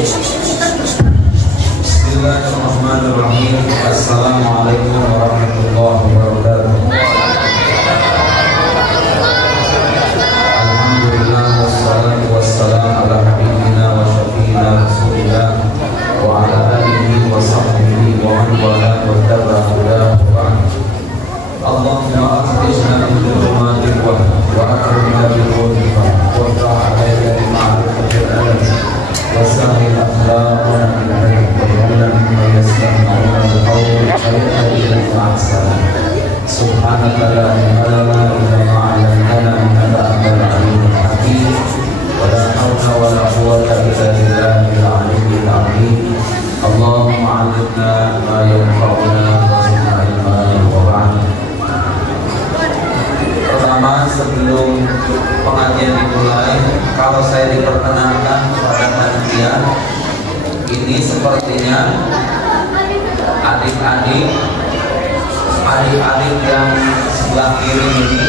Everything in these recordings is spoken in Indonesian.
Bismillahirrahmanirrahim. Assalamualaikum warahmatullahi wabarakatuh. Alhamdulillah wassalatu wassalamu ala habibina wa syafiina rasulillah wa ala alihi wa sahbihi wa man wala wa tabi'ahu wa Allahumma akhrijna min dhulumatil wahmi wa akrimna bil huda wa ta'ala bi ma'rifatil alam wa sahil akhlaqana min al-qur'an mimma yasma'una al-qawl al-qadim al-ahsan subhanaka la ilaha illa anta 'allamtana innaka antal alimul hakim wa la hawla wa la quwwata illa billahil aliyyil azim. Allahumma 'allimna ma yanfa'una wa zidna ilman wa ba'd. Pertama, sebelum pengajian dimulai, kalau saya diperkenankan pada panitia ini, sepertinya adik-adik yang sebelah kiri ini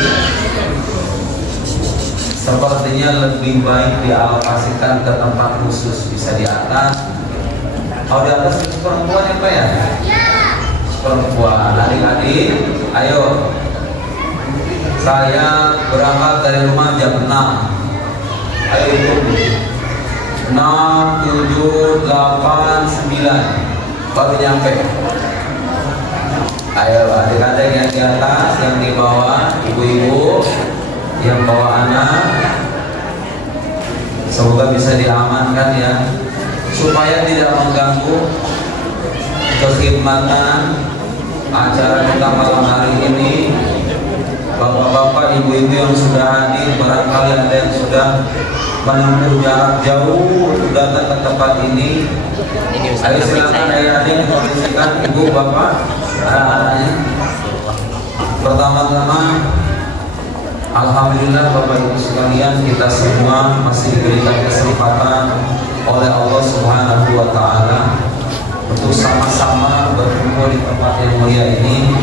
sepertinya lebih baik dialokasikan ke tempat khusus, bisa di atas. Kalau di atas itu perempuan ya Pak ya? Perempuan. Adik-adik, ayo. Saya berangkat dari rumah jam 6. Ayo hitung. 6, 7, 8, 9 baru nyampe. Ayo adik-adik yang di atas, yang di bawah, ibu-ibu yang bawa anak, semoga bisa diamankan ya, supaya tidak mengganggu kekhidmatan acara kita malam hari ini. Bapak-bapak, ibu-ibu yang sudah hadir, barangkali ada yang sudah menempuh jarak jauh datang ke tempat ini. Ayo silakan adik-adik dikondisikan, ibu, bapak, anak-anaknya. Pertama-tama, alhamdulillah Bapak Ibu sekalian, kita semua masih diberikan kesempatan oleh Allah Subhanahu wa Ta'ala untuk sama-sama berkumpul di tempat yang mulia ini.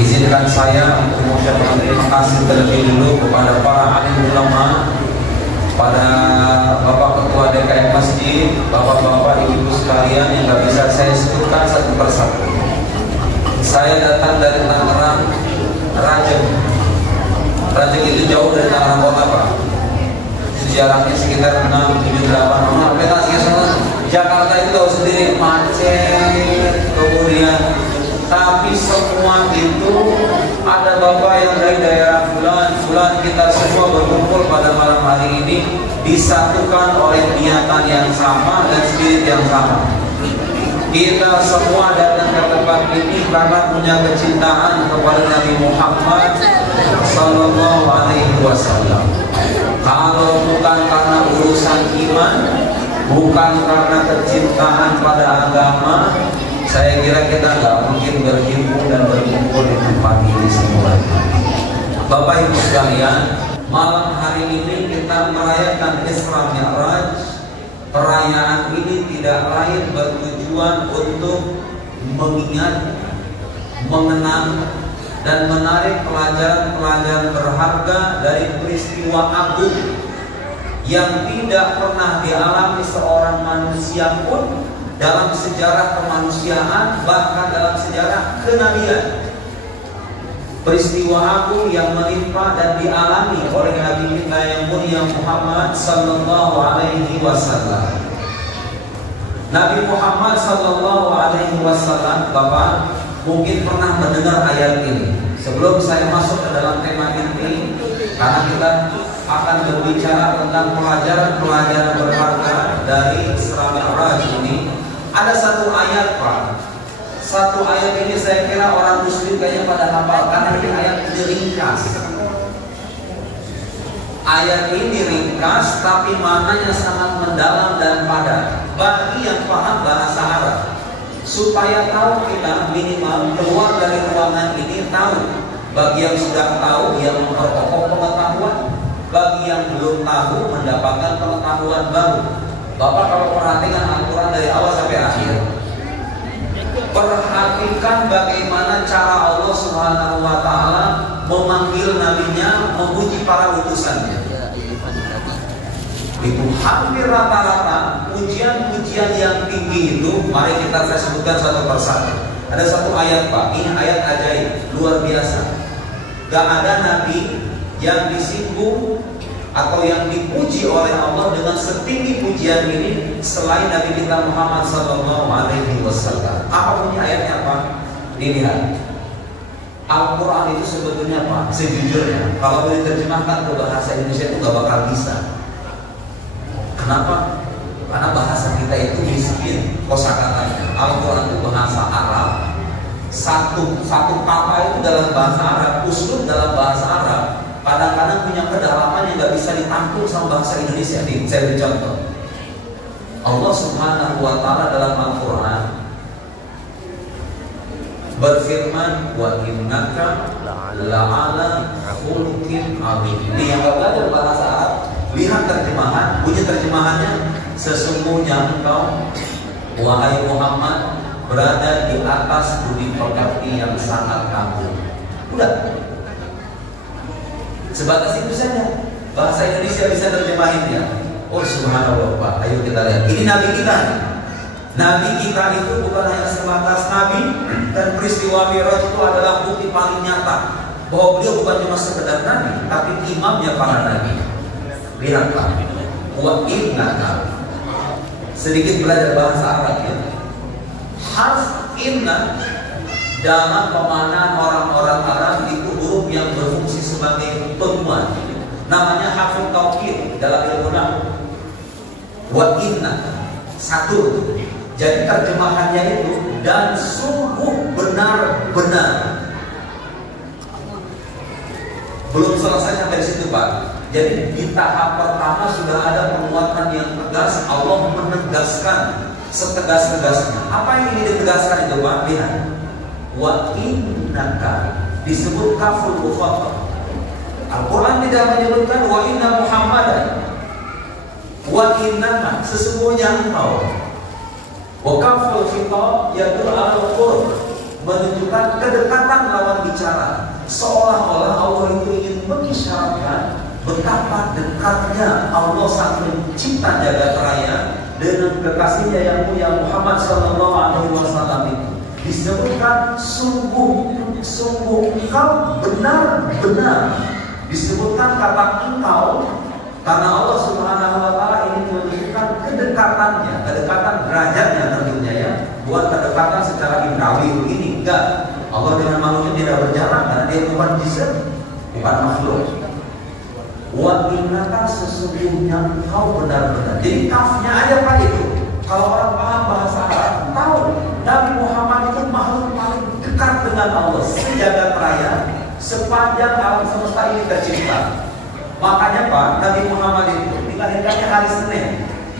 Izinkan saya untuk mengucapkan terima kasih terlebih dulu kepada para alim ulama, pada Bapak Ketua DKM Masjid, Bapak-bapak, ibu-ibu sekalian yang gak bisa saya sebutkan satu persatu. Saya datang dari Tangerang, Rajeng. Rajeng itu jauh dari Tangerang Kota Pak. Jaraknya sekitar 6, 7, 8 nomor. Jakarta itu tahu sendiri, macet, kemudian tapi semua itu ada bapak yang dari daerah bulan kita semua berkumpul pada malam hari ini disatukan oleh niatan yang sama dan spirit yang sama. Kita semua datang ke tempat ini karena punya kecintaan kepada Nabi Muhammad Sallallahu Alaihi Wasallam. Kalau bukan karena urusan iman, bukan karena kecintaan pada agama, saya kira kita nggak mungkin berhimpun dan berkumpul di tempat ini semua. Bapak Ibu sekalian, malam hari ini kita merayakan Isra Mi'raj. Perayaan ini tidak lain bertujuan untuk mengingat, mengenang, dan menarik pelajaran-pelajaran berharga dari peristiwa agung yang tidak pernah dialami seorang manusia pun dalam sejarah kemanusiaan, bahkan dalam sejarah kenabian. Peristiwa agung yang menimpa dan dialami oleh Nabi kita yang mulia Muhammad Sallallahu Alaihi Wasallam. Nabi Muhammad Sallallahu Alaihi Wasallam, Bapak mungkin pernah mendengar ayat ini. Sebelum saya masuk ke dalam tema ini, karena kita akan berbicara tentang pelajaran-pelajaran berharga dari Isra Mi'raj ini, ada satu ayat Pak. Satu ayat ini saya kira orang muslim kayaknya pada hafal, karena ini ayat ini ringkas. Ayat ini ringkas tapi maknanya sangat mendalam dan padat bagi yang paham bahasa Arab. Supaya tahu kita minimal keluar dari ruangan ini tahu. Bagi yang sudah tahu, yang memperkokoh pengetahuan. Bagi yang belum tahu, mendapatkan pengetahuan baru. Bapak kalau perhatikan Al-Quran dari awal sampai akhir, perhatikan bagaimana cara Allah Subhanahu wa Ta'ala memanggil nabinya, memuji para utusannya. Itu hampir rata-rata pujian-pujian yang tinggi itu. Mari saya sebutkan satu persatu. Ada satu ayat Pak, ini ayat ajaib, luar biasa. Gak ada nabi yang disinggung atau yang dipuji oleh Allah dengan setinggi pujian ini selain Nabi kita Muhammad SAW. Apa bunyi ayatnya Pak? Dilihat. Al-Quran itu sebetulnya Pak, sejujurnya kalau boleh diterjemahkan ke bahasa Indonesia itu gak bakal bisa. Kenapa? Karena bahasa kita itu miskin kosakatanya. Al-Quran itu bahasa Arab. Satu kata itu dalam bahasa Arab, uslub dalam bahasa Arab, kadang-kadang punya kedalaman yang gak bisa ditampung sama bahasa Indonesia. Saya beri contoh. Allah Subhanahu wa Ta'ala dalam Al-Quran berfirman, wa innaka la'ala khuluqin 'azim. Ini yang gak belajar bahasa Arab, lihat terjemahan, bunyi terjemahannya, sesungguhnya engkau wahai Muhammad berada di atas budi pekerti yang sangat agung. Udah, sebatas itu saja. Bahasa Indonesia bisa terjemahin ya. Oh subhanallah Pak, ayo kita lihat. Ini Nabi kita. Nabi kita itu bukan hanya sebatas Nabi, dan peristiwa Mi'raj itu adalah bukti paling nyata bahwa beliau bukan cuma sekedar Nabi, tapi imamnya para Nabi. Lihat Pak, wa innaka. Sedikit belajar bahasa Arab ya. Harf inna dalam pemahaman orang-orang Arab itu huruf yang berfungsi sebagai penguat. Namanya harful taukid dalam ilmu nahwu. Wa inna satu. Jadi terjemahannya itu dan sungguh benar-benar. Belum selesai sampai situ Pak. Jadi di tahap pertama sudah ada penguatan yang tegas. Allah menegaskan setegas-tegasnya. Apa yang ini ditegaskan itu Pak? Lihat. Wa innaka disebut kaful mukhatab. Al-Quran tidak menyebutkan wa inna Muhammadan. Wa innaka sesungguhnya engkau. Wa kaful khitab yadul al-qurb menunjukkan kedekatan lawan bicara. Seolah-olah Allah itu ingin mengisyaratkan betapa dekatnya Allah sang pencipta jagat raya dengan kekasihnya yang mulia Muhammad SAW itu. Disebutkan sungguh engkau benar-benar. Disebutkan kata engkau karena Allah Subhanahu wa Ta'ala ingin menunjukkan kedekatannya, kedekatan derajatnya tentunya ya, bukan kedekatan secara indrawi begini, enggak. Allah dengan makhluknya tidak berjalan karena dia bukan jism, bukan makhluk. Wa innaka sesungguhnya engkau benar-benar. Jadi kafnya aja Pak itu. Kalau orang paham bahasa Arab tahu Nabi Muhammad itu makhluk paling dekat dengan Allah sejagat raya sepanjang alam semesta ini tercipta. Makanya Pak, Nabi Muhammad itu dilahirkannya hari Senin.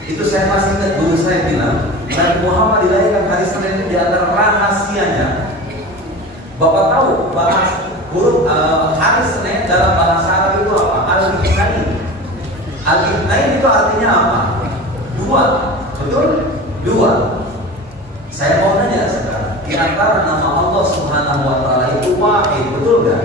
Itu saya masih ingat guru saya bilang, Nabi Muhammad dilahirkan hari Senin itu di antara rahasianya. Bapak tahu huruf hari Senin dalam bahasa Arab itu apa? Al-Ithnain. Al-Ithnain itu artinya apa? Dua. Betul? Dua. Saya mau nanya sekarang, di antara nama Allah Subhanahu wa Ta'ala itu wahid, betul nggak?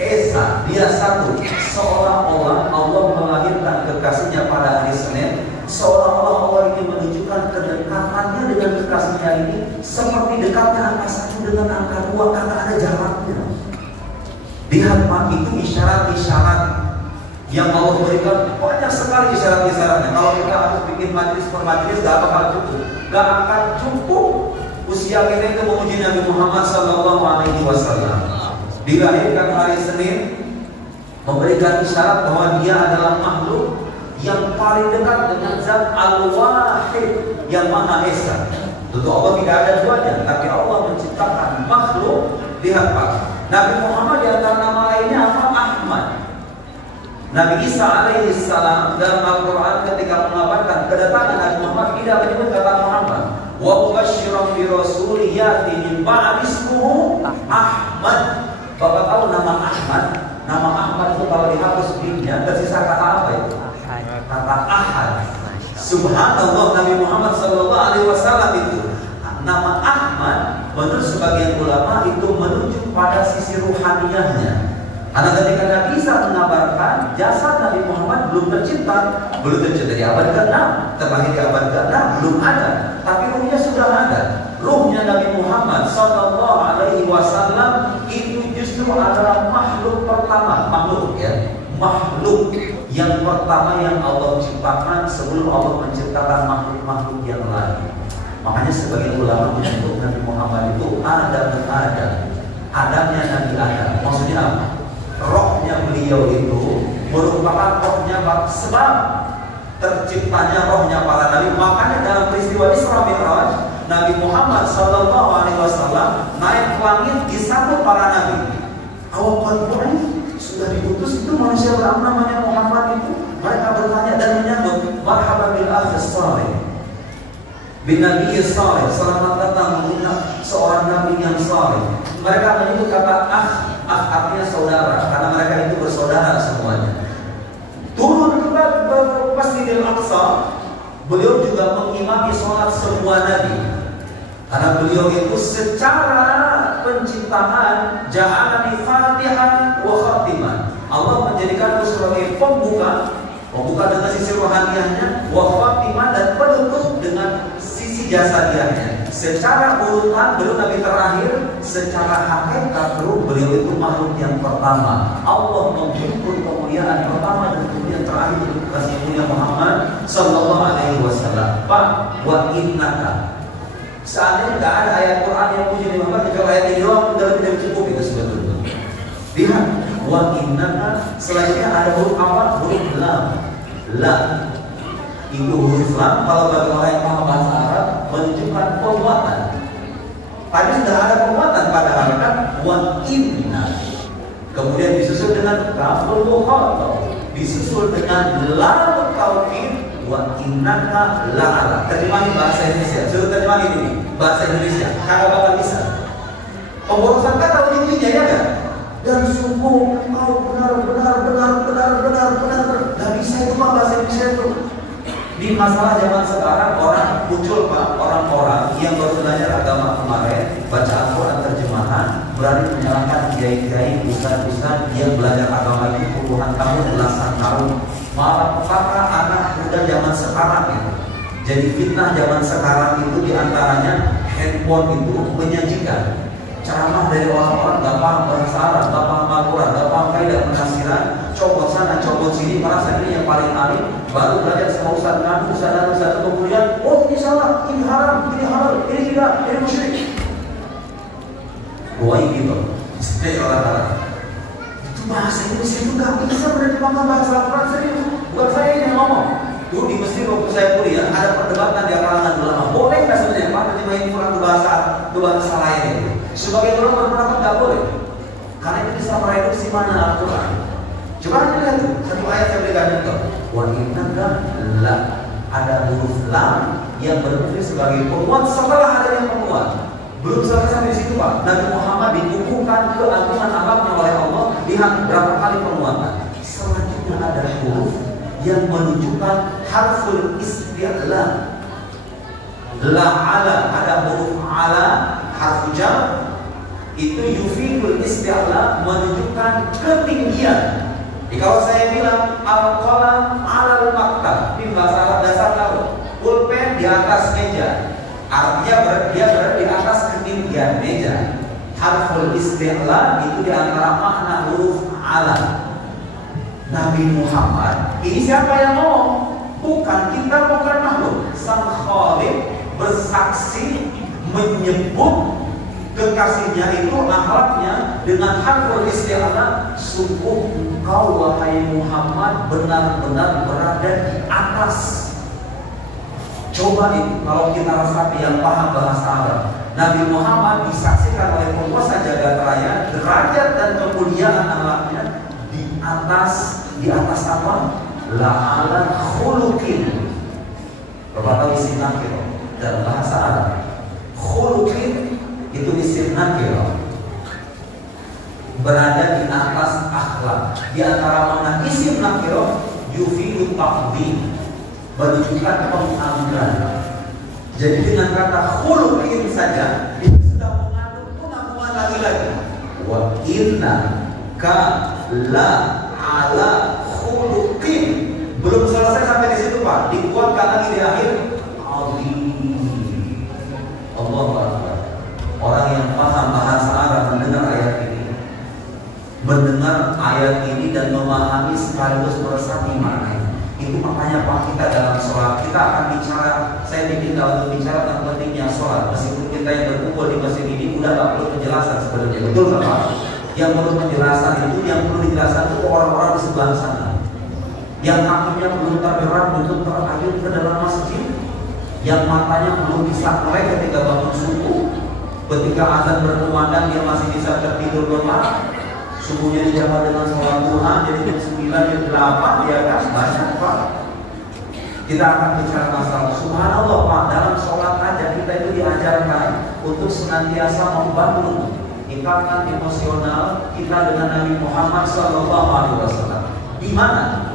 Esa, dia satu. Seolah-olah Allah melahirkan kekasihnya pada hari Senin. Seolah-olah Allah ingin menunjukkan kedekatannya dengan kekasihnya ini seperti dekatnya angka 1 dengan angka 2 karena ada jaraknya. Lihat Pak, itu isyarat-isyarat yang Allah berikan, banyak sekali isyarat-isyaratnya. Kalau kita harus bikin majelis per majelis gak bakal cukup. Gak akan cukup usia kita itu memuji Nabi Muhammad SAW. Dilahirkan hari Senin, memberikan isyarat bahwa dia adalah makhluk yang paling dekat dengan Zat Al-Wahid yang Maha Esa. Tentu Allah tidak ada duanya, tapi Allah menciptakan makhluk. Lihat Pak, Nabi Muhammad di antara nama lainnya apa? Ahmad. Nabi Isa alaihi salam dalam Al-Quran ketika mengabarkan kedatangan Nabi Muhammad tidak menyebut kata Muhammad. Wa mubasysyiran bi rasulin ya'ti min ba'di ismuhu Ahmad. Bapak tahu nama Ahmad? Nama Ahmad itu kalau dihapus binnya tersisa kata apa itu? Kata Ahad. Subhanallah, Nabi Muhammad SAW itu nama Ahmad menurut sebagian ulama itu menunjuk pada sisi ruhaniyahnya. Karena ketika Nabi Isa mengabarkan jasad Nabi Muhammad belum tercipta di abad ke-6, terlahir di abad ke-6 belum ada, tapi ruhnya sudah ada. Ruhnya Nabi Muhammad Sallallahu Alaihi Wasallam itu justru adalah makhluk pertama, makhluk yang pertama yang Allah ciptakan sebelum Allah menciptakan makhluk-makhluk yang lain. Makanya sebagian ulama menyebut Nabi Muhammad itu Adamnya Nabi Adam. Maksudnya apa? Rohnya beliau itu merupakan rohnya sebab terciptanya rohnya para nabi. Makanya dalam peristiwa Isra Mi'raj, Nabi Muhammad Sallallahu Alaihi Wasallam naik ke langit disambut para nabi. Awal sudah diutus itu manusia namanya Muhammad itu. Mereka bertanya dan menyambut, marhaban bil akhi salih, bin nabi salih, selamat datang menginap seorang nabi yang salih. Mereka menyebut kata artinya saudara, karena mereka itu bersaudara semuanya. Turun ke Masjidil Aqsa, beliau juga mengimami sholat semua nabi. Karena beliau itu secara penciptaan ja'alani fatihan wa khatiman. Allah menjadikan sebagai pembuka dengan sisi rohaniahnya, wa khatiman, dan penutup dengan sisi jasadiahnya. Secara urutan beliau nabi terakhir, secara hakikat beliau itu makhluk yang pertama. Allah menjemput kemuliaan pertama dan kemuliaan terakhir untuk kasih mulia Muhammad Sallallahu Alaihi Wasallam. Pak, wa innaka. Seandainya tidak ada ayat Quran yang puji Muhammad, kecuali ayat ini doang sudah tidak cukup itu sebetulnya. Lihat, wa innaka, selanjutnya ada huruf apa? Huruf lam. Lam. Itu huruf lam kalau bagi orang yang paham bahasa Arab menunjukkan penguatan. Tadi sudah ada penguatan pada harakat wa inna. Kemudian disusul dengan kaful mukhatab, disusul dengan lam taukid wa innaka la'ala. Terjemahin bahasa Indonesia. Suruh terjemahin ini bahasa Indonesia. Kagak bakal bisa. Pemborosan kata ujung-ujungnya ya kan? Dan sungguh engkau benar. Gak bisa itu mah bahasa Indonesia itu. Di masalah zaman sekarang muncul Pak orang-orang yang baru belajar agama kemarin, baca Al-Quran terjemahan, berani menyalahkan kiai-kiai, ustaz-ustaz yang belajar agama itu puluhan tahun, belasan tahun. Malah petaka anak muda zaman sekarang itu. Jadi fitnah zaman sekarang itu diantaranya handphone itu menyajikan ceramah dari orang-orang gak paham bahasa Arab, gak paham Al-Quran, gak paham kaidah penafsiran, copot sana, copot sini, merasa ini yang paling alim, baru belajar sama ustaz ngaku, ustaz kemudian, oh ini salah, ini haram, ini tidak, ini musyrik. Wah ini loh, seperti orang Arab. Itu bahasa Indonesia itu gak bisa menerjemahkan bahasa Al-Quran serius. Bukan saya yang ngomong. Dulu di Mesir waktu saya kuliah ada perdebatan di kalangan ulama. Boleh nggak sebenarnya Pak terjemahin Quran ke bahasa lain itu? Sebagai ulama berpendapat nggak boleh, karena itu bisa mereduksi mana Al-Quran. Coba aja lihat satu ayat yang berikan contoh. Wa innaka la, ada huruf lam yang berfungsi sebagai penguat setelah adanya penguat. Belum sampai di situ Pak. Nabi Muhammad dikukuhkan ke agungan akhlaknya oleh Allah. Lihat berapa kali penguatan. Selanjutnya ada huruf yang menunjukkan harful isti'la. La ala, ada huruf ala, harfu jar, itu yufidul isti'la, menunjukkan ketinggian. Jadi kalau saya bilang al-qalam alal maktab, ini bahasa Arab dasar tahu, pulpen di atas meja, artinya dia berada di atas ketinggian meja. Harful isti'la itu di antara makna huruf ala. Nabi Muhammad ini siapa yang ngomong? Bukan kita, bukan makhluk. Sang Khalik bersaksi menyebut kekasihnya itu akhlaknya dengan harful isti'la. Sungguh engkau wahai Muhammad benar-benar berada di atas. Coba itu kalau kita rasakan yang paham bahasa Arab, Nabi Muhammad disaksikan oleh penguasa jagat raya, derajat dan kemuliaan akhlaknya di atas apa? La'ala khuluqin. Bapak tahu isim nakir dalam bahasa Arab. Khuluqin itu isim nakir, berada di atas akhlak. Di antara makna isim nakir yufidu taqdim, menunjukkan pengambilan. Jadi dengan kata khuluqin saja itu sudah mengandung pengakuan lagi. Wa inna ka la ala khuluqin. Belum selesai sampai di situ Pak, dikuatkan lagi di akhir azim. Allahu Akbar. Orang yang paham bahasa Arab mendengar ayat ini, mendengar ayat ini dan memahami sekaligus meresapi maknanya. Itu makanya Pak, kita dalam sholat kita akan bicara. Saya diminta untuk bicara tentang pentingnya sholat. Meskipun kita yang berkumpul di masjid ini udah gak perlu penjelasan sebenarnya, betul nggak Pak? Yang perlu penjelasan itu, yang perlu dijelaskan itu orang-orang di sebelah sana, yang kakinya belum tergerak untuk terayun ke dalam masjid, yang matanya belum bisa melek ketika bangun subuh, ketika azan berkumandang dia masih bisa tertidur lelap, subuhnya dijawab dengan sholat duha, jadi jam 9, jam 8 dia kan banyak Pak. Kita akan bicara masalah subhanallah Pak, dalam sholat aja kita itu diajarkan untuk senantiasa membangun ikatan emosional kita dengan Nabi Muhammad SAW. Di mana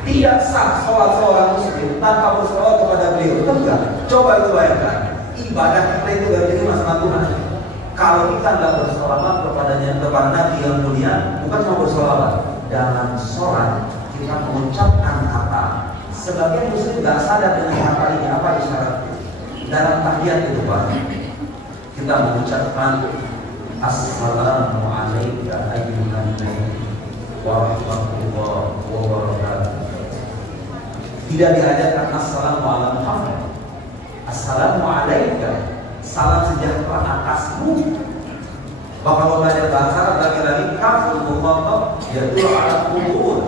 tidak sah sholat seorang muslim tanpa bersolawat kepada beliau, betul nggak? Coba itu bayangkan, ibadah kita itu gak diterima sama Tuhan kalau kita nggak bersolawat kepada Nabi yang mulia. Bukan cuma bersolawat, dalam sholat kita mengucapkan kata. Sebagian muslim nggak sadar dengan kata ini apa isyaratnya. Dalam tahiyat itu Pak, kita mengucapkan assalamu alayka ayyuhan nabi wa rahmatullahi wa barakatuh. Tidak diajarkan assalamu ala Muhammad, assalamu alayka, salam sejahtera atasmu. Bahkan kalau belajar bahasa Arab lagi-lagi kaful mukhatab yadullu ala qubur.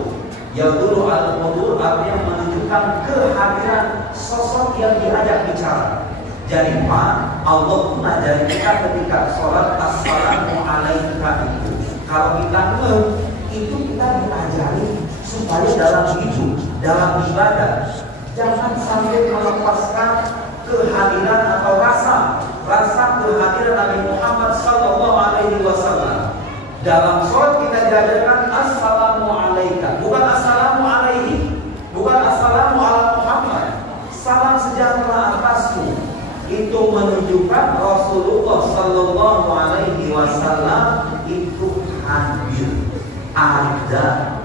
Yadullu ala qubur artinya menunjukkan kehadiran sosok yang diajak bicara. Jadi Pak, Allah mengajari kita ketika sholat assalamu alayka itu. Kalau kita itu kita diajari supaya dalam hidup, dalam ibadah, jangan sampai melepaskan kehadiran atau rasa kehadiran Nabi Muhammad SAW. Dalam sholat kita diajarkan assalamu alayka, bukan assalamu alaihi, bukan assalamu ala Muhammad. Salam sejahtera atasmu. Itu menunjukkan Rasulullah Sallallahu Alaihi Wasallam itu hadir, ada,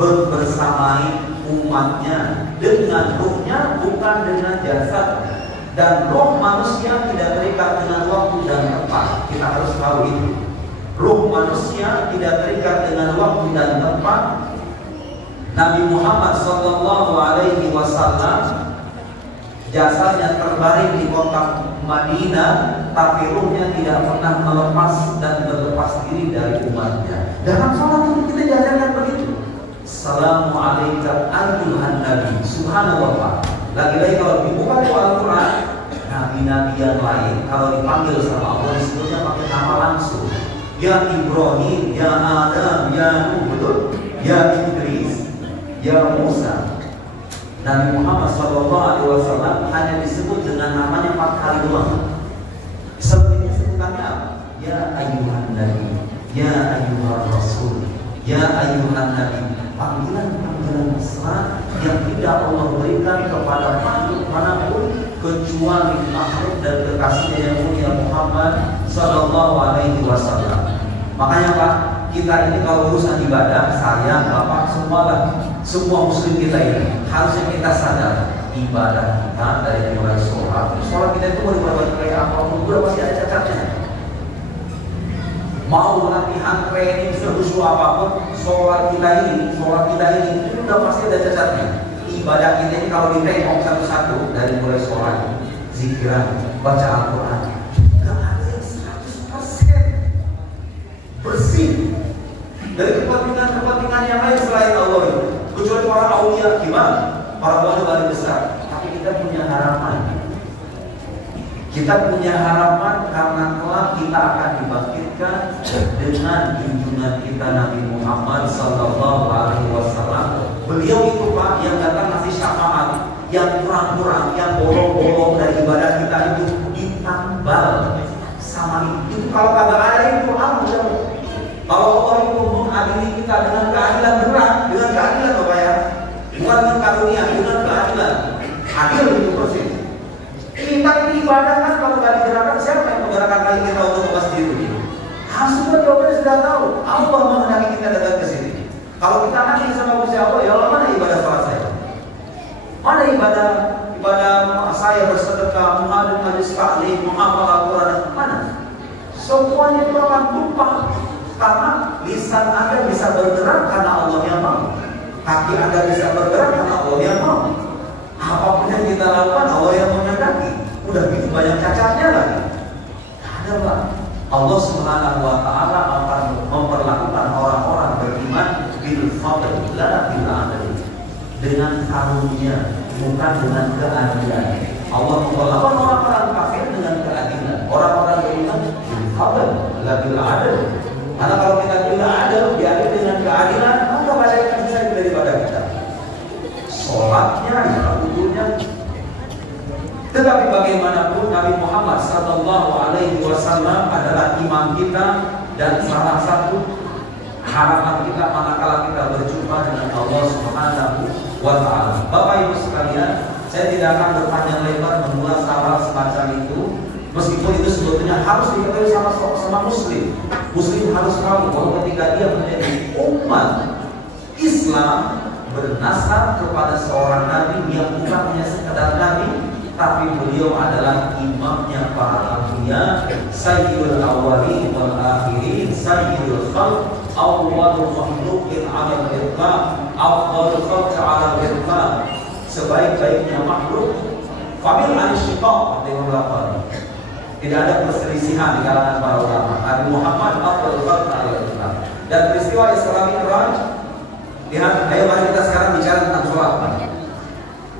berbersamai umatnya dengan ruhnya, bukan dengan jasad. Dan roh manusia tidak terikat dengan waktu dan tempat. Kita harus tahu itu. Ruh manusia tidak terikat dengan waktu dan tempat. Nabi Muhammad Sallallahu Alaihi Wasallam jasadnya terbaring di kota Madinah, tapi ruhnya tidak pernah melepas dan berlepas diri dari umatnya. Dalam sholat itu kita diajarkan begitu. Assalamu alayka ayyuhan nabi. Subhanallah Pak. Lagi-lagi kalau dibuka di Al-Quran, nabi-nabi yang lain kalau dipanggil sama Allah disebutnya pakai nama langsung. Ya Ibrahim, ya Adam, ya Nuh, betul? Ya Idris, ya Musa. Nabi Muhammad SAW hanya disebut dengan namanya 4 kali doang. Seperti sebutannya ya ayyuhan nabi, ya ayyuhan rasul, ya ayyuhan nabi. Panggilan-panggilan besar yang tidak Allah berikan kepada makhluk manapun kecuali makhluk dan kekasihnya yang mulia Muhammad SAW. Makanya Pak, kita ini kalau urusan ibadah, saya, Bapak, semua muslim kita ini harusnya kita sadar ibadah kita dari mulai sholat kita itu mau dibuat kayak apapun udah pasti ada cacatnya. Mau latihan training sehusu apapun, sholat kita ini itu udah pasti ada cacatnya. Ibadah kita ini kalau ditengok satu-satu dari mulai sholat, zikiran, baca Al-Quran, gak ada yang 100% bersih dari kepentingan yang lain selain Allah itu. Kecuali para aulia gimana? Para wali besar. Tapi kita punya harapan. Kita punya harapan karena kelak kita akan dibangkitkan dengan junjungan kita Nabi Muhammad Sallallahu Alaihi Wasallam. Beliau itu Pak yang datang ngasih syafaat, yang kurang-kurang, yang bolong-bolong dari ibadah kita itu ditambal sama itu. Kalau kagak ada itu apa? Kalau Allah itu mengadili kita dengan keadilan berat, dengan keadilan Bapak ya, bukan dengan karunia, dengan keadilan, adil itu persis. Kita ini ibadah kan kalau nggak digerakkan, siapa yang menggerakkan kaki kita untuk ke masjid ini? Semua jawabannya sudah tahu. Allah menghendaki kita datang ke sini. Kalau kita nanya sama Gusti Allah, ya Allah, mana ibadah salat saya? Mana ibadah saya bersedekah, menghadap hadis taklim, menghafal Al-Quran, mana? Semuanya itu akan tumpah karena lisan Anda bisa bergerak karena Allah yang mau. Kaki Anda bisa bergerak karena Allah yang mau. Apapun yang kita lakukan, Allah yang menghendaki. Udah gitu banyak cacatnya lagi. Ada Pak. Allah Subhanahu wa Ta'ala akan memperlakukan orang-orang beriman bil fadl la bil adl, dengan karunia, bukan dengan keadilan. Allah memperlakukan orang-orang kafir dengan keadilan, orang-orang beriman bil fadl la bil adl. Karena kalau kita tidak adil, diadil dengan keadilan, maka pada yang bisa daripada kita. Sholatnya, ya wudhunya. Tetapi bagaimanapun Nabi Muhammad Sallallahu Alaihi Wasallam adalah imam kita dan salah satu harapan kita manakala kita berjumpa dengan Allah Subhanahu wa Ta'ala. Bapak Ibu sekalian, saya tidak akan berpanjang lebar mengulas hal semacam itu, meskipun itu sebetulnya harus diketahui sama Muslim. Muslim harus tahu bahwa ketika dia menjadi umat Islam bernasab kepada seorang Nabi yang bukan hanya sekedar Nabi, tapi beliau adalah imamnya para anbiya, sayyidul awwalin wal akhirin, sayyidul khalq, awwalul makhluqin 'ala al-itlaq, afdalul khalq 'ala al-itlaq, sebaik-baiknya makhluk. Fabil al-shiqaq, tidak ada perselisihan di kalangan para ulama. Nabi Muhammad afdalul khalq 'ala al-itlaq. Dan peristiwa Isra Mi'raj, lihat, ayo mari kita sekarang bicara tentang sholat.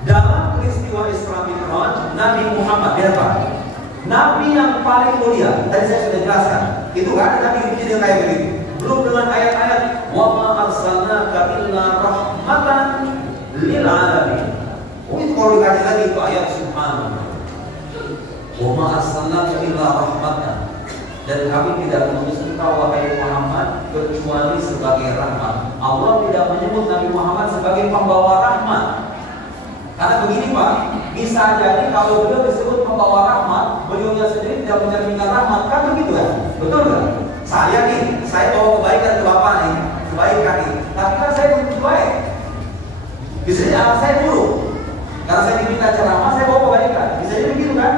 Dalam peristiwa Isra Mi'raj, Nabi Muhammad, lihat Pak, Nabi yang paling mulia. Tadi saya sudah jelaskan, itu gak ada Nabi yang kayak begitu. Belum dengan ayat-ayat wa ma arsalnaka illa rahmatan lil alamin. Oh, itu kalau dikaji lagi itu ayat subhanallah. Wa ma arsalnaka illa rahmatan, dan kami tidak mengutus engkau wahai Muhammad kecuali sebagai rahmat. Allah tidak menyebut Nabi Muhammad sebagai pembawa rahmat. Karena begini Pak, bisa jadi kalau beliau disebut pembawa rahmat, beliaunya sendiri tidak mencerminkan rahmat, kan begitu ya? Betul nggak? Saya bawa kebaikan ke Bapak nih, kebaikan nih, tapi kan saya belum baik. Bisa jadi anak saya buruk, karena saya diminta ceramah, saya bawa kebaikan. Bisa jadi begitu kan?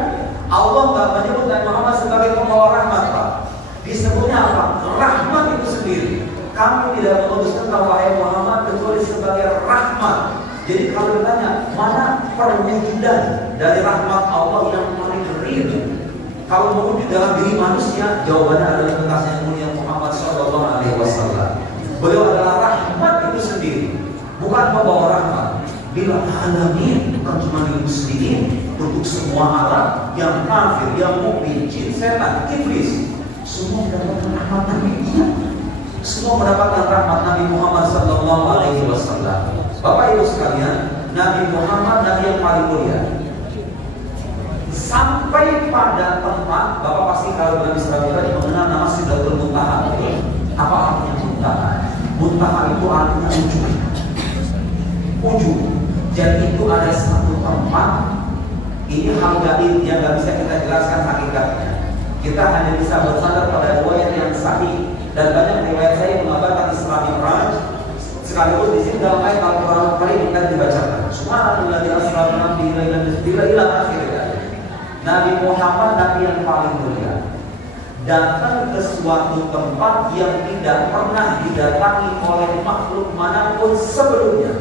Allah nggak menyebut Nabi Muhammad sebagai pembawa rahmat Pak. Disebutnya apa? Rahmat itu sendiri. Kami tidak mengutus engkau wahai Muhammad kecuali sebagai rahmat. Jadi kalau ditanya mana perwujudan dari rahmat Allah yang paling real, kalau mewujud dalam diri manusia, jawabannya adalah kekasih yang mulia Muhammad Sallallahu Alaihi Wasallam. Beliau adalah rahmat itu sendiri, bukan membawa rahmat. Bila alamin, bukan cuma di muslimin, untuk semua alam, yang kafir, yang mukmin, jin, setan, iblis, semua mendapatkan rahmat Nabi. Semua mendapatkan rahmat Nabi Muhammad Sallallahu Alaihi Wasallam. Bapak Ibu sekalian, Nabi Muhammad Nabi yang paling mulia. Sampai pada tempat, Bapak pasti kalau Nabi Sallallahu Alaihi Wasallam mengenal nama Sidratul Muntaha. Apa artinya Muntaha? Muntaha itu artinya ujung. Ujung. Jadi itu ada satu tempat. Ini hal gaib yang nggak bisa kita jelaskan hakikatnya. Kita hanya bisa bersandar pada riwayat yang sahih, dan banyak riwayat saya mengabarkan Isra Mi'raj. Sekalipun di sini dalam ayat Al-Quran Karim kita dibacakan Subhanalladzi asra bi 'abdihi lailan min ila akhir ayat. Nabi Muhammad Nabi yang paling mulia datang ke suatu tempat yang tidak pernah didatangi oleh makhluk manapun sebelumnya.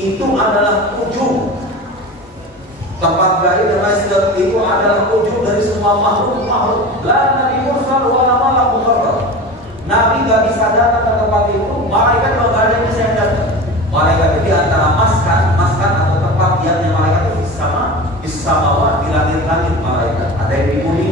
Itu adalah ujung tempat gaib dan masjid itu adalah ujung dari semua makhluk. La nabi mursal wa la malak muqarrab. Nabi gak bisa datang ke tempat itu, malaikat juga gak ada yang bisa datang. Malaikat itu di antara maskan atau tempat yang malaikat itu bisa bawa di langit-langit malaikat. Ada yang di bumi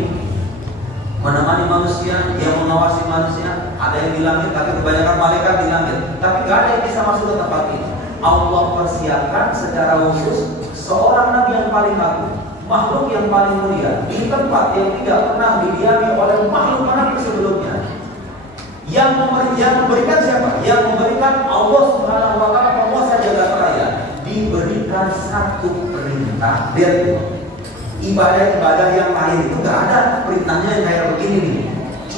menemani manusia, yang mengawasi manusia. Ada yang di langit, tapi kebanyakan malaikat di langit. Tapi gak ada yang bisa masuk ke tempat ini. Allah persiapkan secara khusus seorang Nabi yang paling agung, makhluk yang paling mulia, di tempat yang tidak pernah didiami oleh makhluk manapun sebelumnya. Yang memberikan siapa? Yang memberikan Allah Subhanahu wa Ta'ala, penguasa jagat raya. Diberikan satu perintah. Lihat, ibadah yang lain itu gak ada perintahnya yang kayak begini nih.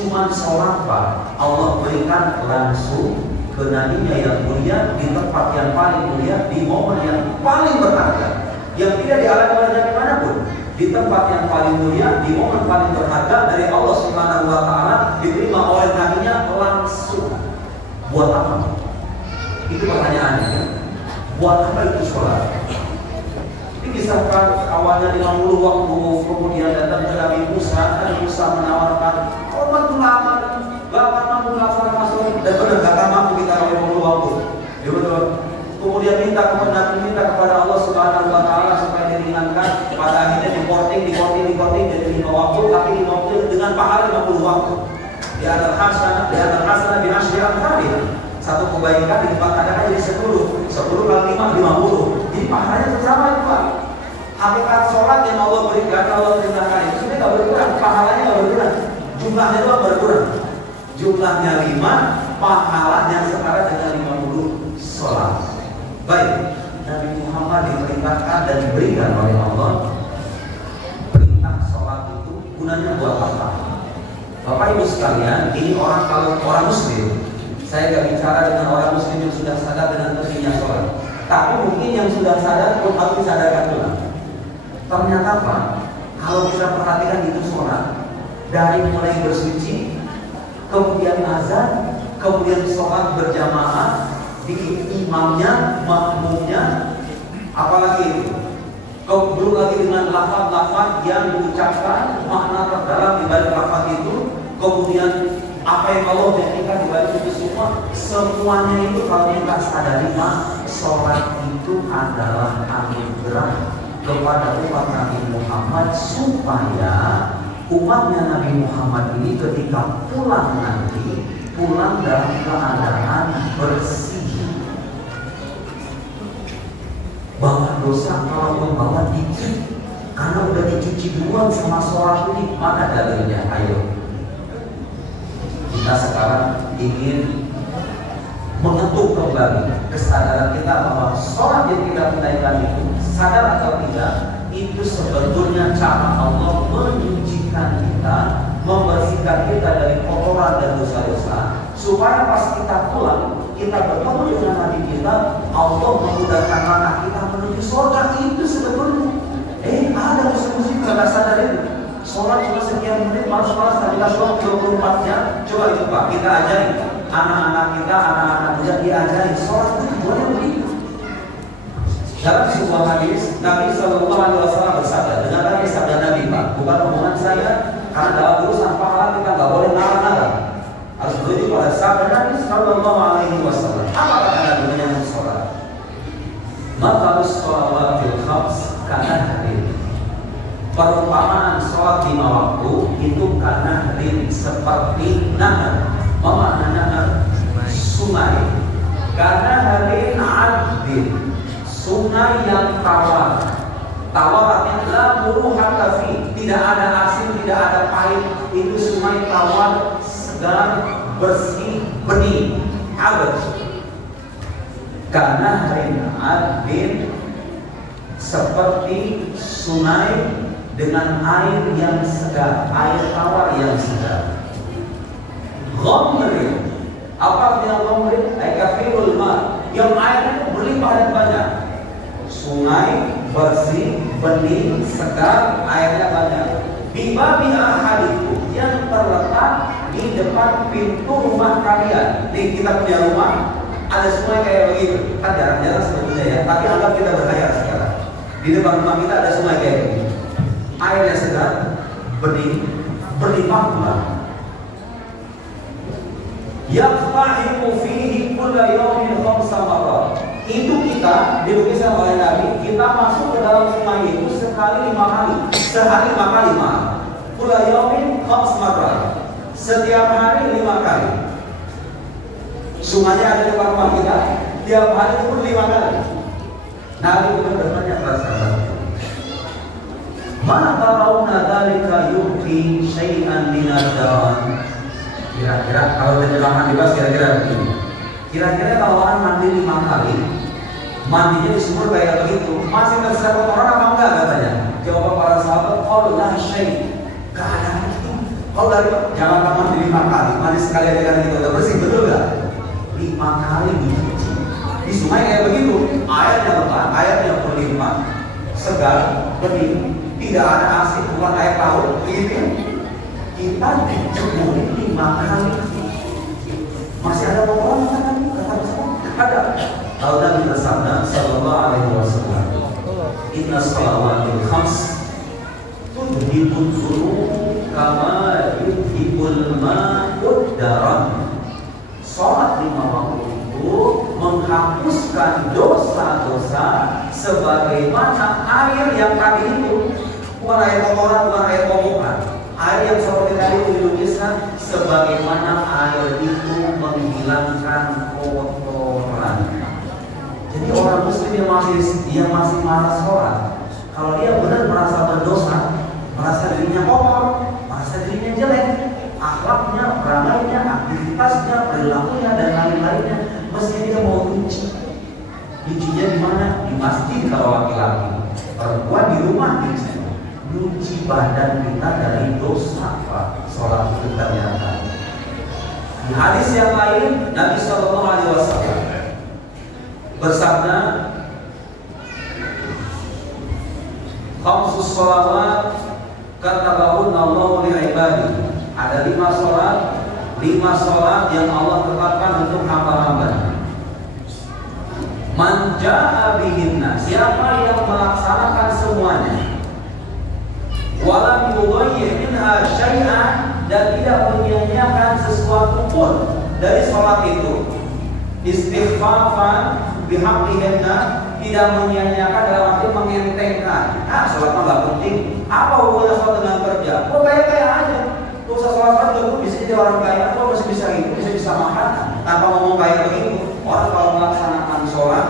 cuma sholat Pak, Allah berikan langsung ke nabinya yang mulia di tempat yang paling mulia, di momen yang paling berharga, yang tidak dialami oleh nabi manapun. Di tempat yang paling mulia, di momen paling berharga dari Allah Subhanahu wa Ta'ala, diterima oleh nabinya langsung. Buat apa? Itu pertanyaannya. Buat apa itu sholat? Dikisahkan awalnya 50 waktu, kemudian datang ke Nabi Musa, Nabi Musa menawarkan, "Umat ulama, gak akan mampu melaksanakan sholat." Dan benar, gak akan mampu kita 50 waktu. Ya betul. Kemudian minta kepada Allah Subhanahu wa Ta'ala supaya diringankan. Pada akhirnya dikorting jadi 5 waktu, tapi 5 waktu dengan pahala 50 waktu. Di atas hasanah bin asyri amsalih. Satu kebaikan dilipat jadi 10 kali 5, 50. Jadi pahalanya sama itu Pak. Hakikat sholat yang Allah berikan, Allah perintahkan itu sebenarnya nggak berkurang, pahalanya nggak berkurang, jumlahnya itu berkurang. Jumlahnya 5, pahalanya setara dengan 50 sholat. Baik, Nabi Muhammad diperintahkan dan diberikan oleh Allah perintah sholat itu gunanya buat apa? Bapak Ibu sekalian, ini kalau orang Muslim. Saya nggak bicara dengan orang Muslim yang sudah sadar dengan pentingnya sholat. Tapi mungkin yang sudah sadar pun harus disadarkan ulang. Ternyata Pak, kalau kita perhatikan itu sholat, dari mulai bersuci, kemudian azan, kemudian sholat berjamaah, di imamnya, makmumnya, apalagi itu. Belum lagi dengan lafaz-lafaz yang diucapkan, makna terdalam di balik lafaz itu, kemudian apa yang Allah janjikan di balik itu semua, semuanya itu kalau kita sadari, sholat itu adalah anugerah kepada umat Nabi Muhammad supaya umatnya Nabi Muhammad ini ketika pulang nanti pulang dalam keadaan bersih. Bawa dosa kalau membawa dikit, karena udah dicuci duluan sama sholat ini. Mana dalilnya? Ayo. Kita sekarang ingin mengetuk kembali kesadaran kita bahwa sholat yang kita tunaikan itu, sadar atau tidak, itu sebetulnya cara Allah menyucikan kita, membersihkan kita dari kotoran dan dosa-dosa, supaya pas kita pulang, kita bertemu dengan Nabi kita, Allah memudahkan langkah kita menuju surga. Itu sebetulnya. Ada muslim-muslim gak sadar itu. Sholat cuma sekian menit, malas-malas, kita sholat 24 jam. Coba itu Pak, kita ajarin anak-anak kita, anak-anak muda diajarin sholat itu tujuannya begitu. Dalam sebuah hadis, Nabi SAW bersabda, dengan lagi sabda Nabi Pak, bukan omongan saya, karena dalam urusan pahala kita nggak boleh ngarang-ngarang. Harus merujuk pada sabda Nabi SAW. Apa kata Nabi menyambut sholat? Matalus sholawatil khams kana hadir. Perumpamaan sholat 5 waktu itu kana hadir seperti nahar. Memakna nahar sungai. Kana hadir adil. Sungai yang tawar. Tawar artinya la muruhan kafi, tidak ada asin, tidak ada pahit. Itu sungai tawar, segar, bersih, bening, abad. Karena harin adin seperti sungai dengan air yang segar, air tawar yang segar. Ghamrin, apa artinya ghamrin? Aikafirul ma, yang airnya berlimpah dan banyak. Sungai bersih, bening, segar, airnya banyak. Bibabi ahadikum, yang terletak di depan pintu rumah kalian. Nih kita punya rumah, ada sungai kayak begitu. Kan jarang-jarang sebetulnya ya, tapi anggap kita berkhayal sekarang. Di depan rumah kita ada sungai kayak begini. Airnya segar, bening, berlimpah pula. Yaqtahimu fihi kulla yawmin khamsa marrat. Itu kita dilukiskan oleh Nabi, kita masuk ke dalam sungai itu sekali 5 kali, sehari 5 kali Kulla yawmin khams marrat. Setiap hari 5 kali. Sungainya ada di depan rumah kita, tiap hari itu 5 kali. Nabi pun bertanya kepada sahabat, "Ma tarawna dzalika yu'ti syai'an min ad-dawan?" Kira-kira kalau terjemahan bebas kira-kira begini. Kira-kira kalau orang mandi 5 kali, mandinya di sumur kayak begitu, masih tersisa kotoran apa enggak katanya? Jawaban para sahabat, "Qul la syai'." Gak ada itu. Kalau dari jangan mandi 5 kali, mandi sekali aja kan kita udah bersih, betul nggak? 5 kali dicuci. Di sungai kayak begitu, airnya lebat, airnya berlimpah, segar, bening, tidak ada asin, bukan air laut, begitu. Kita diceburin 5 kali. Masih ada kotoran kan? Kata Rasul, ada. Lalu Nabi bersabda, Sallallahu Alaihi Wasallam, Inna salawatil khams tudhibul dzunub kama yudhibul ma'ud daram. Sholat 5 waktu itu menghapuskan dosa-dosa sebagaimana air yang tadi itu, bukan air kotoran, bukan air komukan, air yang seperti tadi itu dilukiskan, sebagaimana air itu menghilangkan kotoran. Jadi orang muslim yang masih malas sholat, kalau dia benar merasa berdosa, merasa dirinya kotor, merasa dirinya jelek, akhlaknya, perangainya, aktivitasnya, perilakunya dan lain-lainnya, mestinya dia mau cuci. Cucinya di mana? Di masjid kalau laki-laki. Perempuan di rumah cucinya. Cuci badan kita dari dosa, Pak. Sholat itu ternyata. Di hadis yang lain, Nabi Sallallahu Alaihi Wasallam bersabda, khamsus sholawat katabahun Allahu li ibadi. Ada 5 sholat yang Allah tetapkan untuk hamba-hambanya. Man ja'a bihinna, siapa yang melaksanakan semuanya, walam yudayyi minha syai'an, dan tidak menyia-nyiakan sesuatu pun dari sholat itu, istighfafan bihaqqihinna, tidak menyia-nyiakan dalam arti mengentengkan. Sholat mah nggak penting. Apa hubungannya sholat dengan kerja? Kok kaya-kaya aja? Kok usah sholat juga bisa jadi orang kaya? Kok masih bisa gitu? Bisa makan tanpa ngomong kaya begitu? Orang kalau melaksanakan sholat,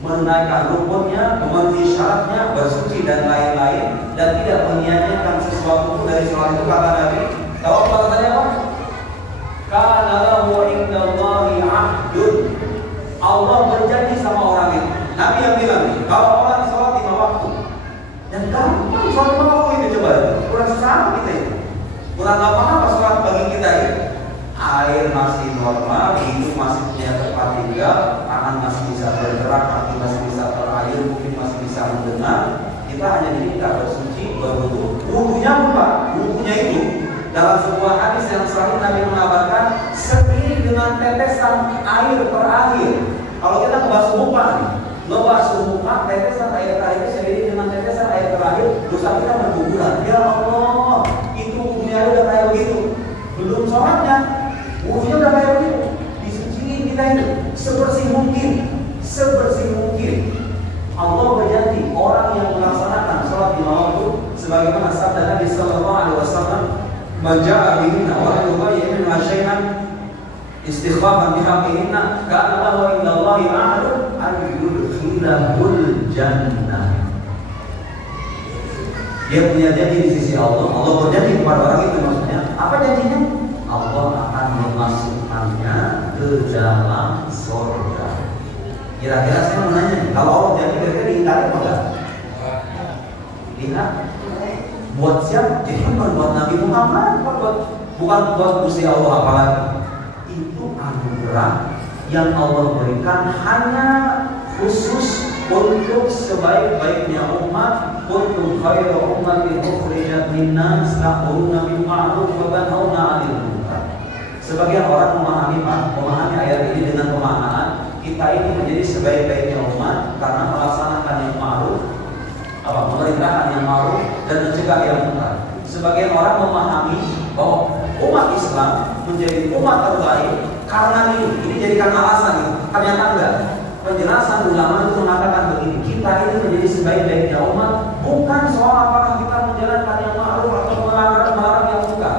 menunaikan rukunnya, memenuhi syaratnya, bersuci dan lain-lain, dan tidak menyia-nyiakan sesuatu pun dari sholat itu, kata Nabi. Tahu apa katanya apa? Kana lahu indallahi ahdun. Allah berjanji sama orang itu. Nabi yang bilang nih, kalau orang sholat 5 waktu, dan gampang sholat 5 waktu itu, coba kurang susah kita itu, kurang apa-apa sholat bagi kita ini. Air masih normal, hidup masih punya tempat tinggal, tangan masih bisa bergerak, kaki masih bisa berair, mungkin masih bisa mendengar. Kita hanya diminta bersuci, berwudu. Wudunya apa? Wudunya itu dalam sebuah hadis yang sahih Nabi mengabarkan seiring dengan tetesan air terakhir. Kalau kita ngebasuh muka nih, ngebasuh muka, tetesan air terakhir seiring dengan tetesan air terakhir, dosa kita berguguran. Ya Allah, itu wudunya udah kayak begitu. Belum sholatnya, wudunya udah kayak begitu. Disuciin kita ini sebersih mungkin, sebersih mungkin. Allah berjanji orang yang melaksanakan sholat 5 waktu sebagaimana sabda Nabi Sallallahu Alaihi Wasallam, man ja'a bihinna wa la yudayyi minha syai'an istighfafan bihaqqihinna kana lahu indallahi ahadun an yudkhilahul jannah. Dia punya janji di sisi Allah. Allah berjanji kepada orang itu, maksudnya apa janjinya? Allah akan memasukkannya ke dalam surga. Kira-kira saya mau nanya, kalau Allah janji kira-kira diingkari apa enggak? Lihat, buat siapa? Jadi bukan buat Nabi Muhammad, bukan buat Gusti Allah apalagi. Itu anugerah yang Allah berikan hanya khusus untuk sebaik-baiknya umat. Kuntum khairu ummatin ukhrijat linnas ta'muruna bil ma'ruf wa tanhauna 'anil munkar. Sebagian orang memahami ayat ini dengan pemahaman kita ini menjadi sebaik-baiknya umat karena melaksanakan yang ma'ruf, memerintahkan yang ma'ruf dan mencegah yang munkar. Sebagian orang memahami bahwa umat Islam menjadi umat terbaik karena ini jadikan alasan ini. Ternyata enggak. Penjelasan ulama itu mengatakan begini, kita ini menjadi sebaik-baiknya umat bukan soal apakah kita menjalankan yang ma'ruf atau melarang yang munkar.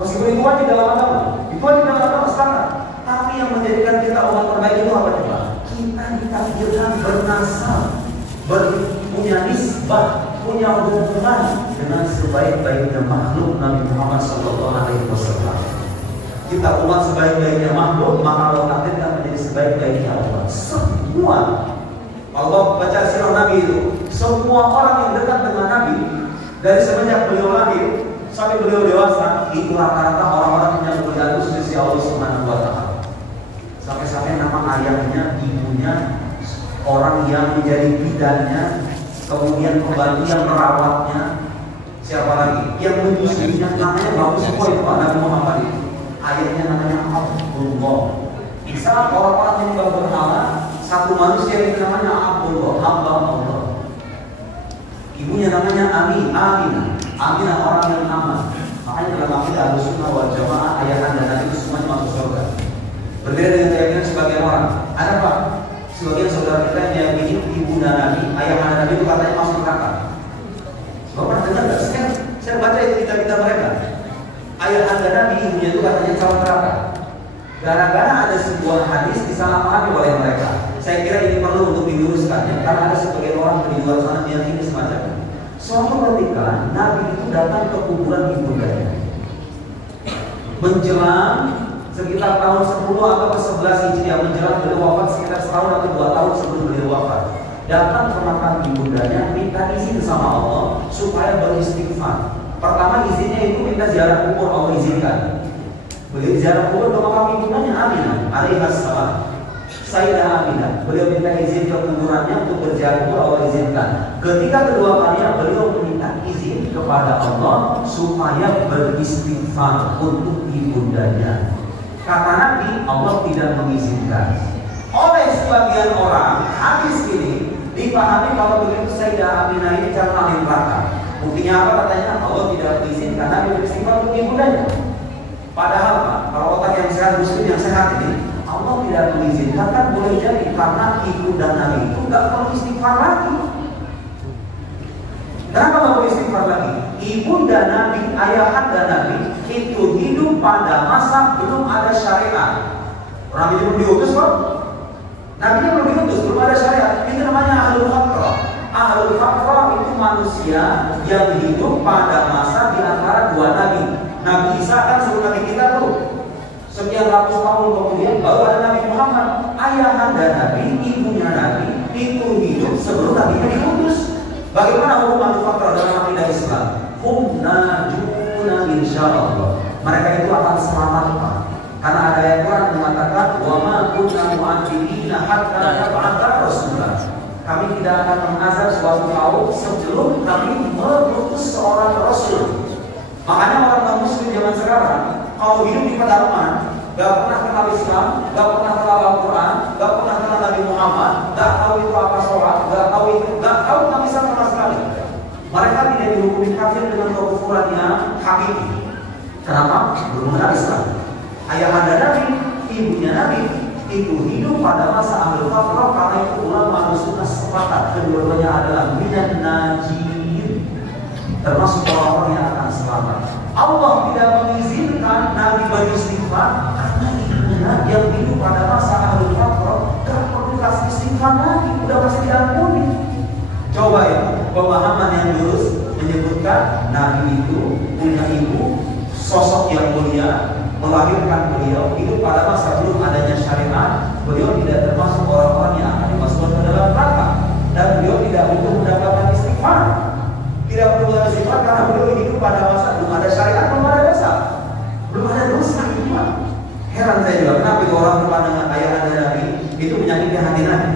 Meskipun itu wajib dalam agama, itu wajib dalam agama standar. Tapi yang menjadikan kita umat terbaik itu apa coba? Kita ditakdirkan bernasab, punya nisbah, punya hubungan dengan sebaik-baiknya makhluk Nabi Muhammad Sallallahu Alaihi Wasallam. Kita umat sebaik-baiknya makhluk, maka Allah takdirkan menjadi sebaik-baiknya umat. Semua, kalau baca sirah Nabi itu, semua orang yang dekat dengan Nabi dari semenjak beliau lahir sampai beliau dewasa, itu rata-rata orang-orang yang berjatuh di sisi Allah Subhanahu wa Ta'ala. Sampai-sampai nama ayahnya, ibunya, orang yang menjadi bidannya, kemudian pembantu yang merawatnya, siapa lagi? Yang menyusuinya, namanya bagus sekali Pak Nabi Muhammad itu. Ayahnya namanya Abdullah. Bisa orang-orang yang berhala, satu manusia itu namanya Abdullah, hamba Allah. Ibunya namanya Aminah orang yang aman. Makanya dalam akidah Ahlussunnah wal Jamaah, ayah dan Nabi itu semuanya masuk surga. Berbeda dengan keyakinan sebagian orang. Ada Pak, sebagian saudara kita yang meyakini ibu dan Nabi, ayah dan Nabi itu katanya masuk neraka. Bapak pernah dengar nggak? Saya baca itu kitab-kitab mereka. Ayah dan Nabi, ibunya itu katanya calon neraka. Gara-gara ada sebuah hadis disalahpahami oleh mereka. Saya kira ini perlu untuk diluruskan ya, karena ada sebagian orang di luar sana yang ini semacamnya. Suatu ketika Nabi itu datang ke kuburan ibundanya, menjelang sekitar tahun 10 atau ke-11 Hijriah, menjelang beliau wafat sekitar setahun atau 2 tahun sebelum beliau wafat. Datang ke makam ibundanya, minta izin sama Allah supaya beristighfar. Pertama izinnya itu minta ziarah kubur, Allah izinkan. Beliau ziarah kubur ke makam ibundanya Aminah alaihissalam. Sayyidah Aminah, beliau minta izin ke kuburannya untuk berziarah kubur, Allah izinkan. Ketika kedua kalinya beliau meminta izin kepada Allah supaya beristighfar untuk ibundanya. Kata Nabi, Allah tidak mengizinkan. Oleh sebagian orang, hadis ini dipahami kalau begitu Sayyidah Aminah ini calon ahli neraka. Buktinya apa katanya? Allah tidak mengizinkan Nabi beristighfar untuk ibundanya. Padahal Pak, kalau otak yang sehat, muslim yang sehat ini, Allah tidak mengizinkan, kan boleh jadi karena ibu dan Nabi itu nggak perlu istighfar lagi. Kenapa nggak boleh istighfar lagi? Ibu dan Nabi, ayahanda Nabi itu hidup pada masa belum ada syariat. Nabi belum diutus kok. Nabi belum diutus, belum ada syariat. Itu namanya ahlul fatrah. Ahlul fatrah itu manusia yang hidup pada masa di antara dua Nabi. Nabi Isa kan sebelum Nabi kita tuh. Sekian ratus tahun kemudian baru ada Nabi Muhammad. Ayahanda Nabi, ibunya Nabi itu hidup sebelum Nabi diutus. Bagaimana hukum ahlul fatrah dalam akidah Islam? Hum najuna insyaallah. Mereka itu akan selamat Pak. Karena ada ayat Quran mengatakan wa ma kunna mu'adzibina hatta nab'atha rasulah. Kami tidak akan mengazab suatu kaum sebelum kami mengutus seorang rasul. Makanya orang muslim zaman sekarang kalau hidup di pedalaman, gak pernah kenal Islam, gak pernah kenal Al-Quran, gak pernah kenal Nabi Muhammad, gak tahu itu apa sholat, gak tahu Nabi sama sekali. Mereka tidak dihukumi kafir dengan kekufuran yang hakiki. Kenapa? Belum mengenal Islam. Ayahanda Nabi, ibunya Nabi itu hidup pada masa ahlul fatrah, karena itu ulama Ahlussunnah sepakat kedua-duanya adalah minan najin, termasuk orang-orang yang akan selamat. Allah tidak mengizinkan Nabi beristighfar karena ibunya yang hidup pada masa ahlul fatrah gak perlu kasih istighfar lagi, udah pasti diampuni. Coba ya, pemahaman yang lurus menyebutkan Nabi itu punya ibu, sosok yang mulia, melahirkan beliau, hidup pada masa belum adanya syariat. Beliau tidak termasuk orang-orang yang akan dimasukkan ke dalam neraka, dan beliau tidak butuh mendapatkan istighfar. Tidak perlu mendapatkan istighfar karena beliau hidup pada masa belum ada syariat, belum ada dosa, belum ada dosa. Heran saya juga kenapa itu orang berpandangan ayahanda Nabi itu menyakiti hati Nabi,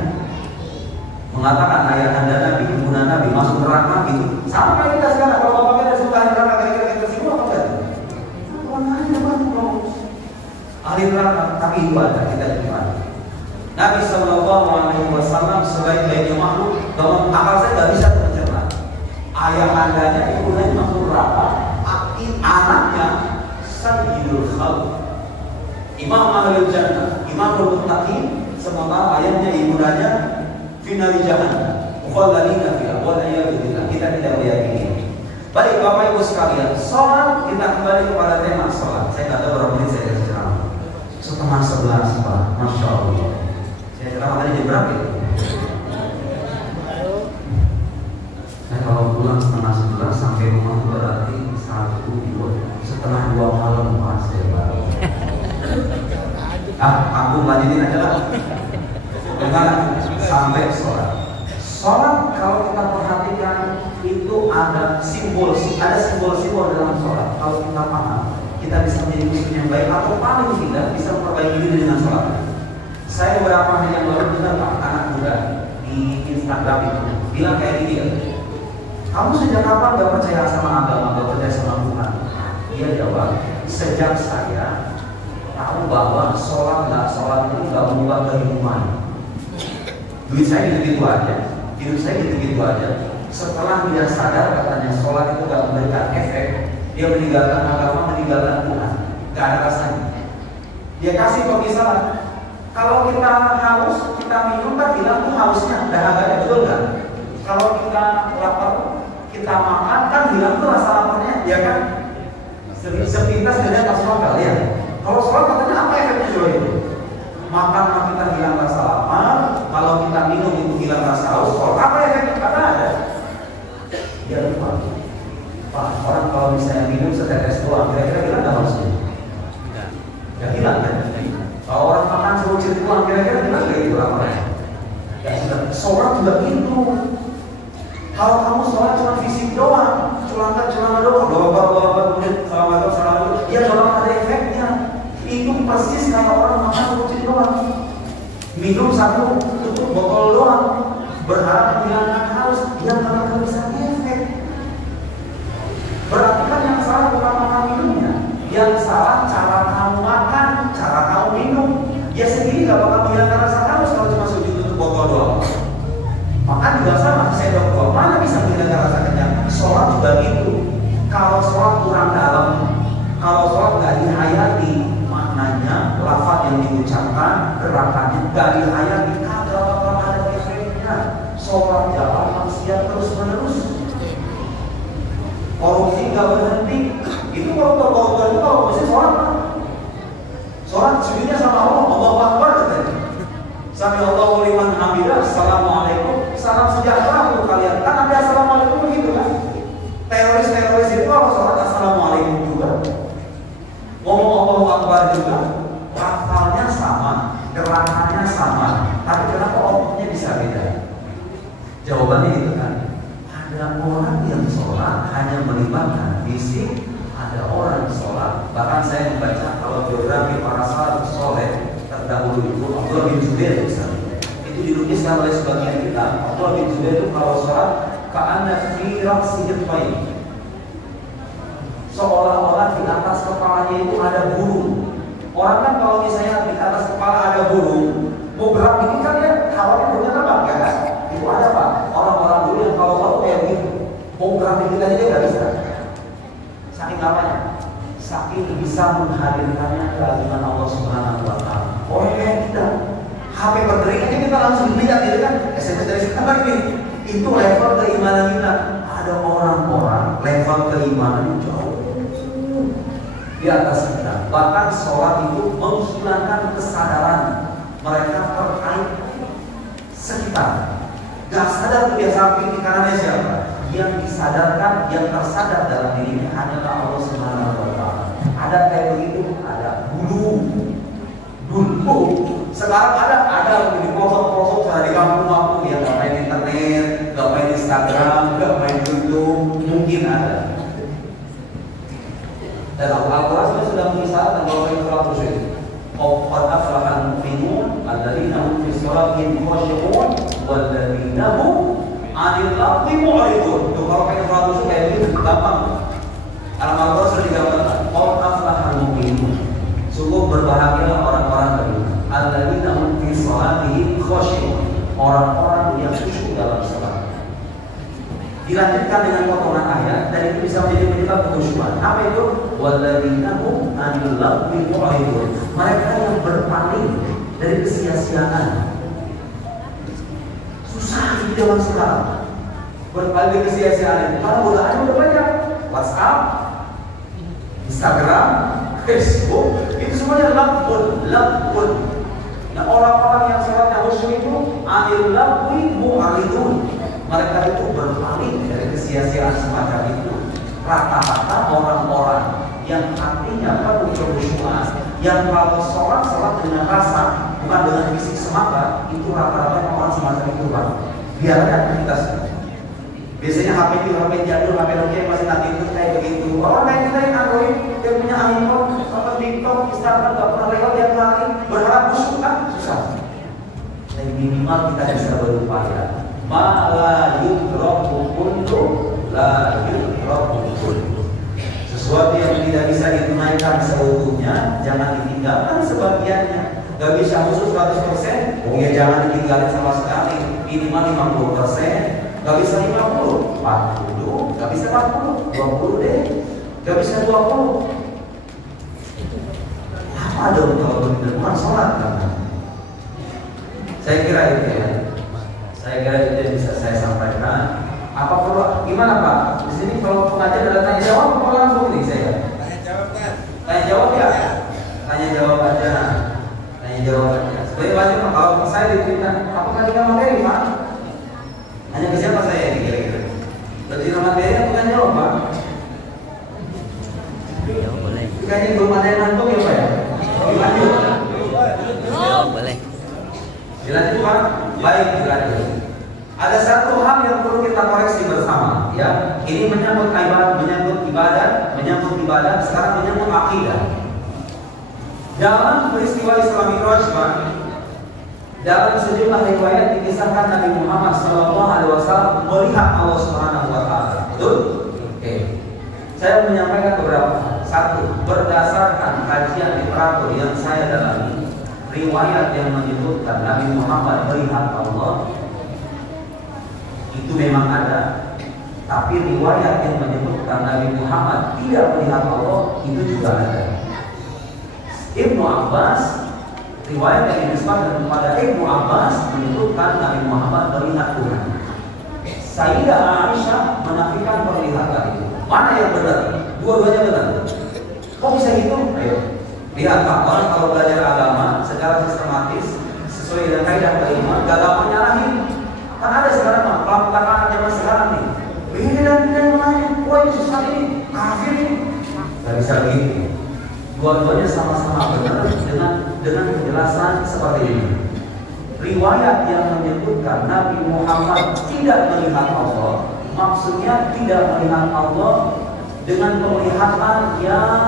mengatakan ayahanda Nabi, ibunda Nabi masuk neraka gitu. Sama kayak kita sekarang, kalau bapak kita suka neraka, kira-kira kita tersinggung apa enggak? Ahli neraka, tapi itu ada, kita iman. Nabi Sallallahu Alaihi Wasallam sebaik-baiknya makhluk, dalam akal saya nggak bisa mencerna. Ayahandanya, ibundanya masuk neraka, anaknya Sayyidul Khalq, Imam Ahlul Jannah, Imam Muttaqin, sementara ayahnya ibundanya finali jahannam, mukhalladina fiha wal a'yadu billah. Kita tidak meyakini. Baik Bapak Ibu sekalian, sholat, kita kembali kepada tema sholat. Saya nggak tahu berapa menit saya kasih ceramah. Setengah 11 Pak, Masya Allah. Saya ceramah tadi jam berapa itu? Saya kalau pulang setengah 11 sampai rumah itu berarti 1, 2, setengah 2 malam Pak, saya baru. Aku lanjutin aja lah. Dengan sampai sholat. Sholat kalau kita perhatikan itu ada simbol-simbol dalam sholat. Kalau kita paham, kita bisa menjadi muslim yang baik, atau paling tidak bisa memperbaiki diri dengan sholat. Saya beberapa hari yang lalu dengar anak muda di Instagram itu bilang kayak gini ya, kamu sejak kapan gak percaya sama agama, gak percaya sama Tuhan? Dia jawab, sejak saya tahu bahwa sholat itu gak mengubah kehidupan. Duit saya gitu-gitu aja, hidup saya gitu-gitu aja. Setelah dia sadar katanya sholat itu gak memberikan efek, dia meninggalkan agama, meninggalkan Tuhan, gak ada rasanya. Dia kasih pemisalan, kalau kita haus, kita minum kan bilang tuh hausnya, dahaganya, betul kan? Kalau kita lapar, kita makan kan bilang tuh rasa laparnya, ya kan? Sepintas dia masuk akal ya. Kalau sholat katanya apa efeknya coba itu? Makan kita hilang rasa lapar, kalau kita minum itu hilang rasa haus. Kalau apa efeknya? Kata ada. Dia lupa. Pak, orang kalau misalnya minum setetes doang, kira-kira hilang nggak hausnya? Nggak hilang kan? Kalau orang makan serucil doang, kira-kira hilang nggak itu laparnya? Ya sudah. Sholat juga gitu. Kalau kamu sholat cuma fisik doang, celana doang, doa kemudian salam, ya doang ada efeknya. Itu persis kayak orang makan serucil doang, minum satu tutup botol doang, berharap menghilangkan haus, yang nggak bisa efek. Berarti kan yang salah bukan makan minumnya, yang salah cara kamu makan, cara kamu minum. Ya sendiri nggak bakal menghilangkan rasa haus kalau cuma sujud tutup botol doang. Makan juga sama, sendok doang, mana bisa menghilangkan rasa kenyang? Sholat juga gitu. Kalau sholat kurang dalam, kalau sholat nggak dihayati, maknanya, lafaz yang diucapkan, gerakannya nggak dihayati, kagak bakal ada efeknya. Sholat jalan maksiat terus menerus. Korupsi nggak berhenti. Itu koruptor itu kalau mesti sholat. Sholat sujudnya sama Allah, Allahu Akbar katanya. Sami Allahu liman hamidah, assalamualaikum, salam sejahtera untuk kalian. Kan ada assalamualaikum begitu kan? Teroris itu kalau sholat assalamualaikum juga. Ngomong Allahu Akbar juga. Lafalnya sama, gerakannya sama, tapi kenapa omongnya bisa beda? Jawabannya itu kan, ada orang yang sholat hanya melibatkan fisik, ada orang sholat. Bahkan saya membaca kalau biografi para salafus soleh terdahulu itu Abdullah bin Zubair misalnya, itu dilukiskan oleh sebagian kita. Abdullah bin Zubair itu kalau sholat ka'anna fi ra'sihi bayn, seolah-olah di atas kepalanya itu ada burung. Orang kan kalau misalnya di atas kepala ada burung, mau gerak ini kan ya hawanya burungnya terbang ya kan? Itu ada Pak, orang-orang dulu yang kalau tahu kayak gitu, mau gerak dikit aja dia nggak bisa. Saking apanya? Saking bisa menghadirkannya keagungan Allah Subhanahu Wa Taala. Orang kayak kita, HP berdering aja kita langsung lihat gitu kan, SMS dari sekarang ini. Itu level keimanan kita. Ada orang-orang level keimanan jauh di atas kita. Bahkan sholat itu menghilangkan kesadaran mereka terkait sekitar. Gak sadar tuh dia samping di kanannya siapa. Yang disadarkan, yang tersadar dalam dirinya hanyalah Allah Subhanahu Wa Taala. Ada kayak begitu, ada dulu. Sekarang ada di pelosok-pelosok di kampung-kampung yang nggak main internet, nggak main Instagram, nggak main YouTube, mungkin ada. Dan Al-Quran sudah mengisahkan bahwa itu surat itu. Qad aflahal mu'minun alladzina hum fi sholatihim khashi'un walladzina hum 'anil lagwi mu'ridun. Tuh kalau kayak surat itu kayak gitu gampang. Al-Quran sudah digambarkan. Qad aflahal mu'minun. Sungguh berbahagialah orang-orang beriman. Alladzina hum fi sholatihim khashi'un. Orang-orang yang khusyuk dalam salat. Dilanjutkan dengan potongan ayat dan itu bisa menjadi penyebab kekhusyuan. Apa itu? Walladzina hum 'anil lagwi mu'ridun. Mereka yang berpaling dari kesia-siaan. Susah di zaman sekarang berpaling dari kesia-siaan. Karena godaannya udah banyak. WhatsApp, Instagram, Facebook, itu semuanya lagbun. Nah orang-orang yang sholatnya khusyuk itu 'anil lagwi mu'ridun. Mereka itu berpaling dari kesia-siaan semacam itu. Rata-rata orang-orang yang hatinya penuh kekhusyuan, yang kalau sholat dengan rasa, bukan dengan fisik semata, itu rata-rata orang semacam itu Pak. Biarkan aktivitasnya, Biasanya HP juga HP jadul, HP Nokia yang masih nanti itu kayak begitu. Orang lain Android, dia punya iPhone, apa TikTok, Instagram, nggak pernah lewat tiap hari, berharap busuk kan? Susah. Dan minimal kita bisa berupaya. La yudraku kullu, la yudraku kullu. Sesuatu yang tidak bisa ditunaikan seutuhnya, jangan ditinggalkan sebagiannya. Gak bisa khusus 100%, oh ya jangan ditinggalin sama sekali. Minimal 50%. Gak bisa 50, 40, gak bisa 40, 20 deh. Gak bisa 20. Apa dong kalau benar bukan sholat kan? Saya kira itu ya. Saya kira itu yang bisa saya sampaikan. Apa perlu? Gimana Pak? Di sini kalau pengajian ada tanya jawab, apa langsung nih saya? Tanya jawab kan? Tanya jawab ya? Tanya jawab aja. Tanya jawab aja. Sebenarnya banyak kalau saya diminta, apakah kita materi Pak? Hanya ke siapa saya ini kira-kira? Berarti materi aku kan jawab Pak? Ya boleh. Kayaknya belum ada yang ngantuk ya Pak ya? Dilanjut? Ya boleh. Dilanjut Pak? Baik, dilanjut. Ada satu hal yang perlu kita koreksi bersama, ya. Ini menyangkut ibadah, sekarang menyangkut akidah. Dalam peristiwa Isra Mi'raj, Pak, dalam sejumlah riwayat dikisahkan Nabi Muhammad SAW melihat Allah Subhanahu Wa Taala. Betul? Oke. Saya menyampaikan beberapa. Satu, berdasarkan kajian literatur yang saya dalami, riwayat yang menyebutkan Nabi Muhammad melihat Allah itu memang ada, tapi riwayat yang menyebutkan Nabi Muhammad tidak melihat Allah itu juga ada. Ibnu Abbas, riwayat yang dinisbahkan kepada Ibnu Abbas menyebutkan Nabi Muhammad melihat Tuhan. Sayyidah Aisyah menafikan penglihatan itu. Mana yang benar? Dua-duanya benar. Kok bisa gitu? Ayo lihat Pak, orang kalau belajar agama secara sistematis sesuai dengan kaidah kelima, gak gampang nyalahin. Kan ada sekarang Pak, pelaku anak zaman sekarang nih. Ini dan yang lain, wah ini susah ini, kafir ini. Gak bisa begitu. Dua-duanya sama-sama benar dengan penjelasan seperti ini. Riwayat yang menyebutkan Nabi Muhammad tidak melihat Allah, maksudnya tidak melihat Allah dengan penglihatan yang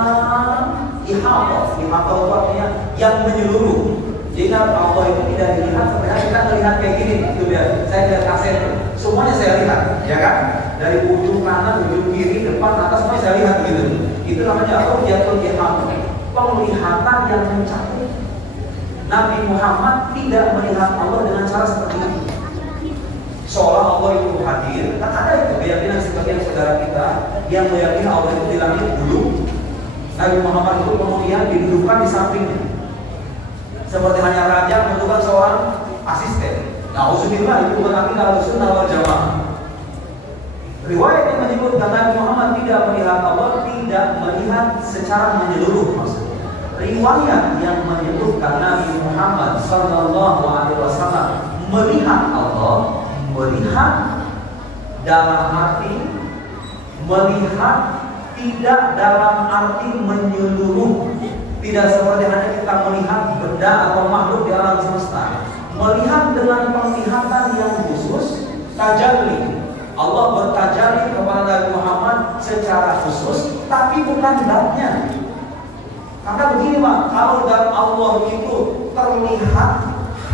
ihatah itu artinya yang menyeluruh. Jika Allah itu tidak dilihat, sebenarnya kita melihat kayak gini, itu biar saya lihat kaset, semuanya saya lihat, ya kan? Dari ujung kanan, ujung kiri, depan, atas, semuanya saya lihat gitu. Itu namanya apa? Jatuh ihatah, penglihatan yang mencakup. Nabi Muhammad tidak melihat Allah dengan cara seperti itu. Seolah Allah itu hadir, kan ada itu keyakinan sebagian saudara kita yang meyakini Allah itu di langit dulu. Nabi Muhammad itu kemudian didudukkan di sampingnya, seperti hanya raja membutuhkan seorang asisten. Nauzubillah, itu berarti Ahlussunnah wal Jamaah. Riwayat yang menyebutkan Nabi Muhammad tidak melihat Allah, tidak melihat secara menyeluruh maksudnya. Riwayat yang menyebutkan Nabi Muhammad SAW melihat Allah, melihat dalam arti melihat tidak dalam arti menyeluruh, tidak seperti hanya kita melihat benda atau makhluk di alam semesta. Melihat dengan penglihatan yang khusus, tajalli. Allah bertajalli kepada Nabi Muhammad secara khusus, tapi bukan zatnya. Karena begini Pak, kalau zat Allah itu terlihat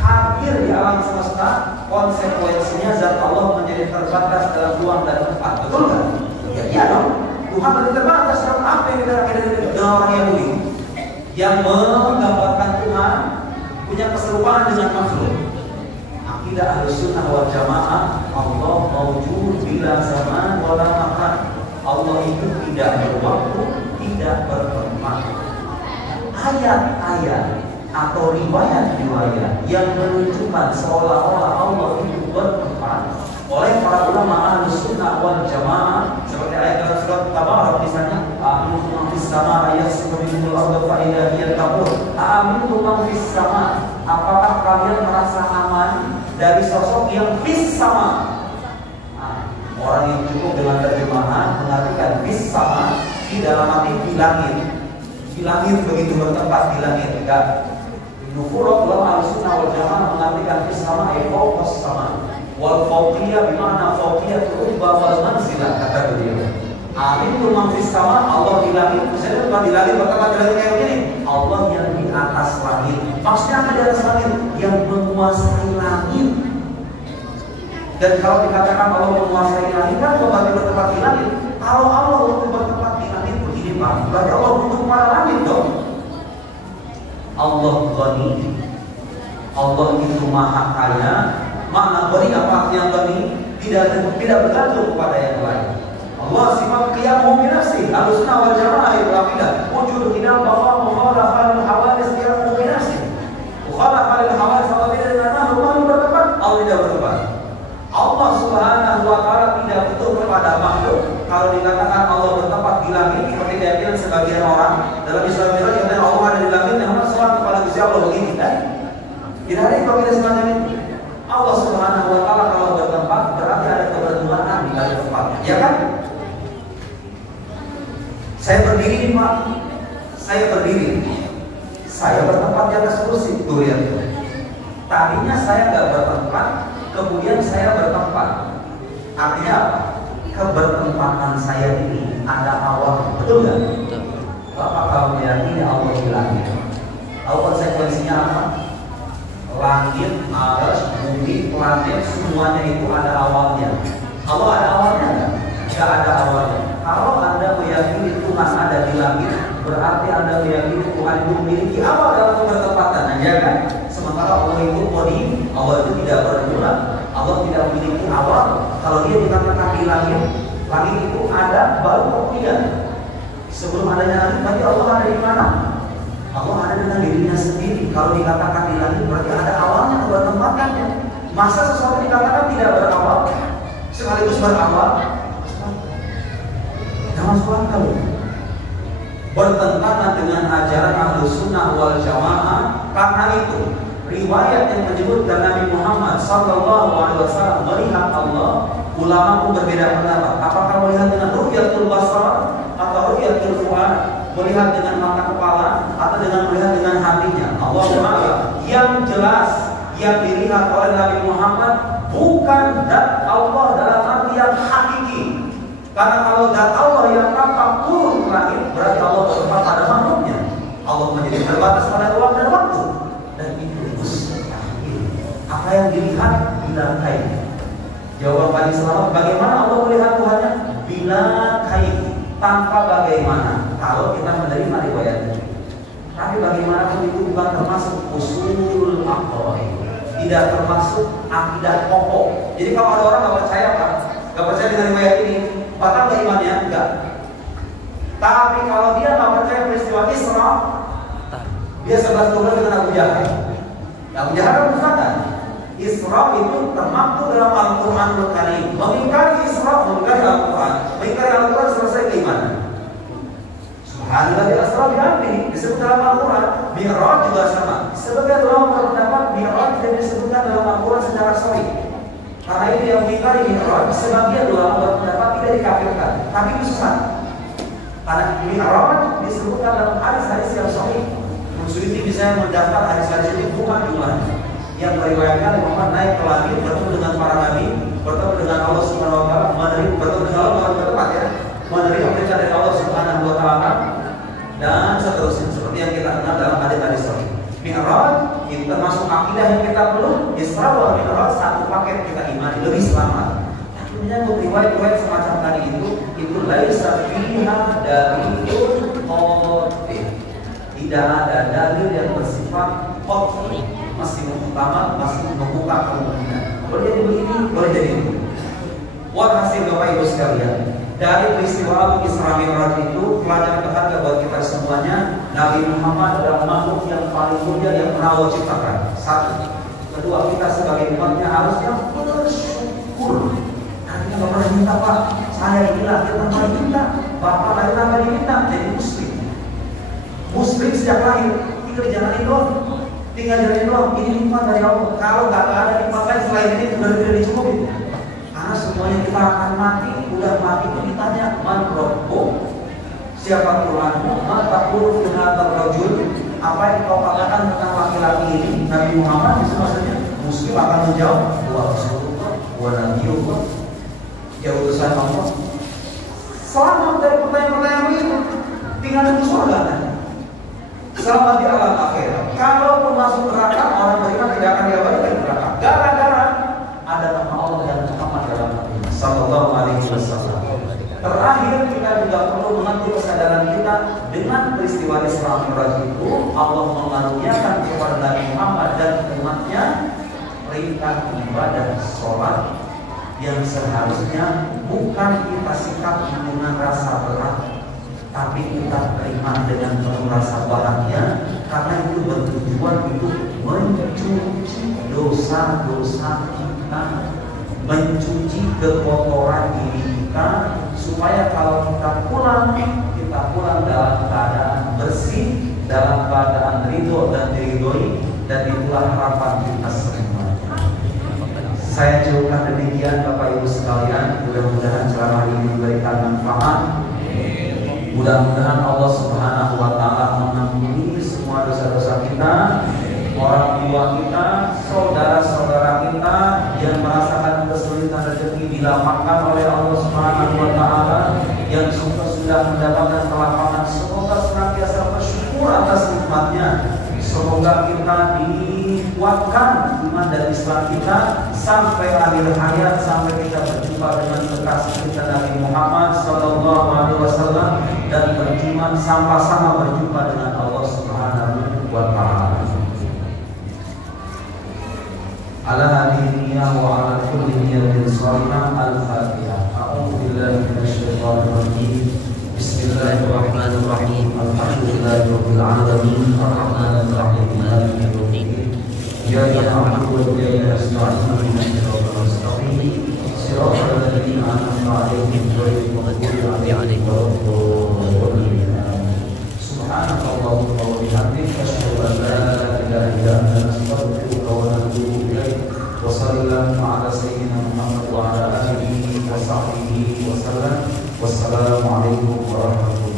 hadir di alam semesta, konsekuensinya zat Allah menjadi terbatas dalam ruang dan tempat. Betul nggak? Ya iya dong. Tuhan menjadi terbatas dalam apa yang kita lakukan dengan orang Yahudi yang menggambarkan Tuhan punya keserupaan dengan makhluk. Akidah Ahlussunnah wal Jamaah, Allah maujud bila zaman wala makan. Allah itu tidak berwaktu, tidak bertempat. Ayat-ayat atau riwayat-riwayat yang menunjukkan seolah-olah Allah itu bertempat oleh para ulama Ahlussunnah wal Jamaah, seperti ayat dalam surat Tabarak misalnya, Amintu man fis sama ayat sebelumul arda fa idza hiya tamur. Amintu man fis sama, apakah kalian merasa aman dari sosok yang fis sama? Orang yang cukup dengan terjemahan mengartikan fis sama di dalam arti di langit. Di langit begitu bertempat di langit. Enggak. Nufurah ulama Ahlussunnah wal Jamaah mengartikan fis sama fawqas sama. Wal fauqiyah bimana fauqiyah rubba wal manzilah, kata beliau. Alimul man fis sama, Allah di langit. Misalnya bukan di langit, bakal di langit kayak gini. Allah yang di atas langit. Maksudnya apa di atas langit? Yang menguasai langit. Dan kalau dikatakan Allah menguasai langit, kan berarti bertempat di langit. Kalau Allah untuk bertempat di langit begini Pak, berarti Allah butuh para langit dong. Allah Ghani, Allah itu maha kaya. Makna Ghani apa artinya Ghani? Tidak bergantung kepada yang lain. Allah sifat qiyamuhu bi nafsihi. Ahlussunnah wal jamaah itu akidah. Wujud qiyam baqa mukhalafah lil hawadits qiyamuhu bi nafsihi. Mukhalafah lil hawadits apabila dengan Allah bertempat, Allah tidak bertempat. Allah Subhanahu wa taala tidak betul kepada makhluk. Kalau dikatakan Allah bertempat di langit, seperti keyakinan sebagian orang dalam Islam yang Allah ada di langit, yang sholat kepada Gusti Allah begini, kan? Tidak ada yang berbeda semacam itu. Allah Subhanahu wa taala kalau bertempat berarti ada keberduaan di dalam tempatnya, ya kan? Saya berdiri, Pak. Saya berdiri. Saya bertempat di atas kursi. Tuh lihat. Tadinya saya nggak bertempat, kemudian saya bertempat. Artinya apa? Kebertempatan saya ini ada awal, betul nggak? Bapak kalau meyakini Allah di langit, tahu konsekuensinya apa? Langit, aras, bumi, planet, semuanya itu ada awalnya. Allah ada awalnya nggak? Nggak ada awalnya. Kalau Anda meyakini Tuhan ada di langit, berarti Anda meyakini Tuhan itu memiliki awal dalam kebertempatan, ya kan? Sementara Allah itu qadim, Allah itu tidak berulang, Allah tidak memiliki awal. Kalau dia dikatakan di langit, langit itu ada baru kemudian. Sebelum adanya langit, berarti Allah ada di mana? Allah ada dengan dirinya sendiri. Kalau dikatakan di langit, berarti ada awalnya kebertempatannya. Masa sesuatu dikatakan tidak berawal, sekaligus berawal? Jangan masuk akal. Bertentangan dengan ajaran Ahlussunnah wal Jamaah. Karena itu riwayat yang menyebutkan Nabi Muhammad SAW melihat Allah, ulama pun berbeda pendapat. Apakah melihat dengan ru'yatul basar atau ru'yatul fuad, melihat dengan mata kepala atau dengan melihat dengan hatinya? Allah Ta'ala yang jelas yang dilihat oleh Nabi Muhammad bukan zat Allah dalam arti yang hakiki. Karena kalau zat Allah yang tampak turun ke langit, berarti Allah bertempat pada makhluknya. Allah menjadi terbatas pada ruang dan waktu. Dan itu mustahil. Apa yang dilihat bila kain. Jawaban paling selamat, bagaimana Allah melihat Tuhannya? Bila kain, tanpa bagaimana. Kalau kita menerima riwayat ini. Tapi bagaimanapun itu bukan termasuk usul aqaid. Tidak termasuk akidah pokok. Jadi kalau ada orang nggak percaya Pak, nggak percaya dengan riwayat ini, batal nggak imannya? Enggak. Tapi kalau dia nggak percaya peristiwa Isra, dia 11-12 dengan Abu Jahal. Abu Jahal kan mengatakan Isra itu termaktub dalam Al-Quranul Karim. Mengingkari Isra, mengingkari Al-Quran, mengingkari Al-Quran selesai keimanan. Subhanallah di Asra bihamdihi disebut dalam Al-Quran. Mi'raj juga sama. Sebagian ulama berpendapat Mi'raj tidak disebutkan dalam Al-Quran secara sahih. Karena itu yang mengingkari Mi'raj, sebagian ulama berpendapat tidak dikafirkan, tapi itu sesat. Karena Mi'raj disebutkan dalam hadis-hadis yang sahih. Suyuti bisa mendaftar hadis-hadis itu bukan jumlahnya. Yang meriwayatkan Muhammad naik ke langit, bertemu dengan para nabi, bertemu dengan Allah Subhanahu wa taala, bertemu dengan Allah bertempat ya. Menerima perintah dari Allah Subhanahu wa taala dan seterusnya seperti yang kita kenal dalam hadis-hadis sahih. Mi'raj itu termasuk akidah yang kita perlu. Isra wal Mi'raj satu paket kita imani, lebih selamat. Tapi menyangkut riwayat-riwayat semacam tadi itu laisa fiha dalilun qat'i. Tidak ada dalil yang bersifat qat'i, masih utama, masih membuka kemungkinan. Boleh jadi begini, boleh jadi begini. Walhasil Bapak Ibu sekalian, dari peristiwa Isra Mi'raj itu pelajaran berharga buat kita semuanya. Nabi Muhammad adalah makhluk yang paling mulia yang pernah Allah ciptakan. Satu. Kedua, kita sebagai umatnya harusnya bersyukur. Artinya Bapak pernah minta Pak, saya ini lahir tanpa diminta, Bapak lahir tanpa diminta, jadi muslim. Muslim sejak lahir tinggal dijalanin doang, tinggal jalanin doang. Ini nikmat dari Allah. Kalau nggak ada nikmat lain selain ini, sudah tidak dicukupi. Karena semuanya kita akan mati. Udah mati itu ditanya man rabbuk, siapa Tuhanmu, ma taqulu fi hadzal rajul, apa yang kau katakan tentang laki-laki ini? Nabi Muhammad itu maksudnya muslim akan menjawab wa Rasulullah wa nabiyullah, ya utusan Allah. Selamat dari pertanyaan-pertanyaan itu, tinggal di surga nanti. Selamat di alam akhirat. Kalau masuk neraka, orang beriman tidak akan diabadikan di neraka. Gara-gara ada nama Allah dan Muhammad dalam hatinya. Sallallahu alaihi wasallam. Terakhir kita juga perlu mengerti kesadaran kita dengan peristiwa Isra Mi'raj itu, Allah mengaruniakan kepada Nabi Muhammad dan umatnya perintah ibadah sholat yang seharusnya bukan kita sikap dengan rasa berat, tapi kita terima dengan penuh rasa bahagia, karena itu bertujuan untuk mencuci dosa-dosa kita, mencuci kekotoran diri kita, supaya kalau kita pulang dalam keadaan bersih, dalam keadaan ridho dan diridhoi, dan itulah harapan kita semua. Saya cukupkan demikian Bapak Ibu sekalian. Mudah-mudahan ceramah ini memberikan manfaat. Mudah-mudahan Allah Subhanahu wa Ta'ala mengampuni semua dosa-dosa kita, orang tua kita, saudara-saudara kita yang merasakan kesulitan rezeki dilapangkan oleh Allah Subhanahu wa Ta'ala, yang sudah mendapatkan kelapangan, semoga senantiasa bersyukur atas nikmatnya. Semoga kita dikuatkan iman dan Islam kita sampai akhir hayat, sampai kita berjumpa dengan kekasih kita Nabi Muhammad Sallallahu Alaihi Wasallam, dan berjumpa sama-sama berjumpa dengan Allah Subhanahu wa Ta'ala. Ala hadhihi wa ala kulli niyatin shalihah. Al-Fatihah. A'udzu billahi minasyaitonir rajim. Bismillahirrahmanirrahim. Alhamdulillahirabbil alamin. Arrahmanir rahim. Maliki yaumiddin. Iyyaka na'budu wa iyyaka nasta'in. Ihdinas siratal mustaqim. Siratal ladzina an'amta 'alaihim ghairil maghdubi 'alaihim waladdallin. Subhanakallahumma wa bihamdika asyhadu an la ilaha illa anta astaghfiruka wa atubu ilaik. Wa sallallahu ala sayyidina Muhammad wa ala alihi wa sahbihi wa sallam. Wassalamualaikum warahmatullahi wabarakatuh.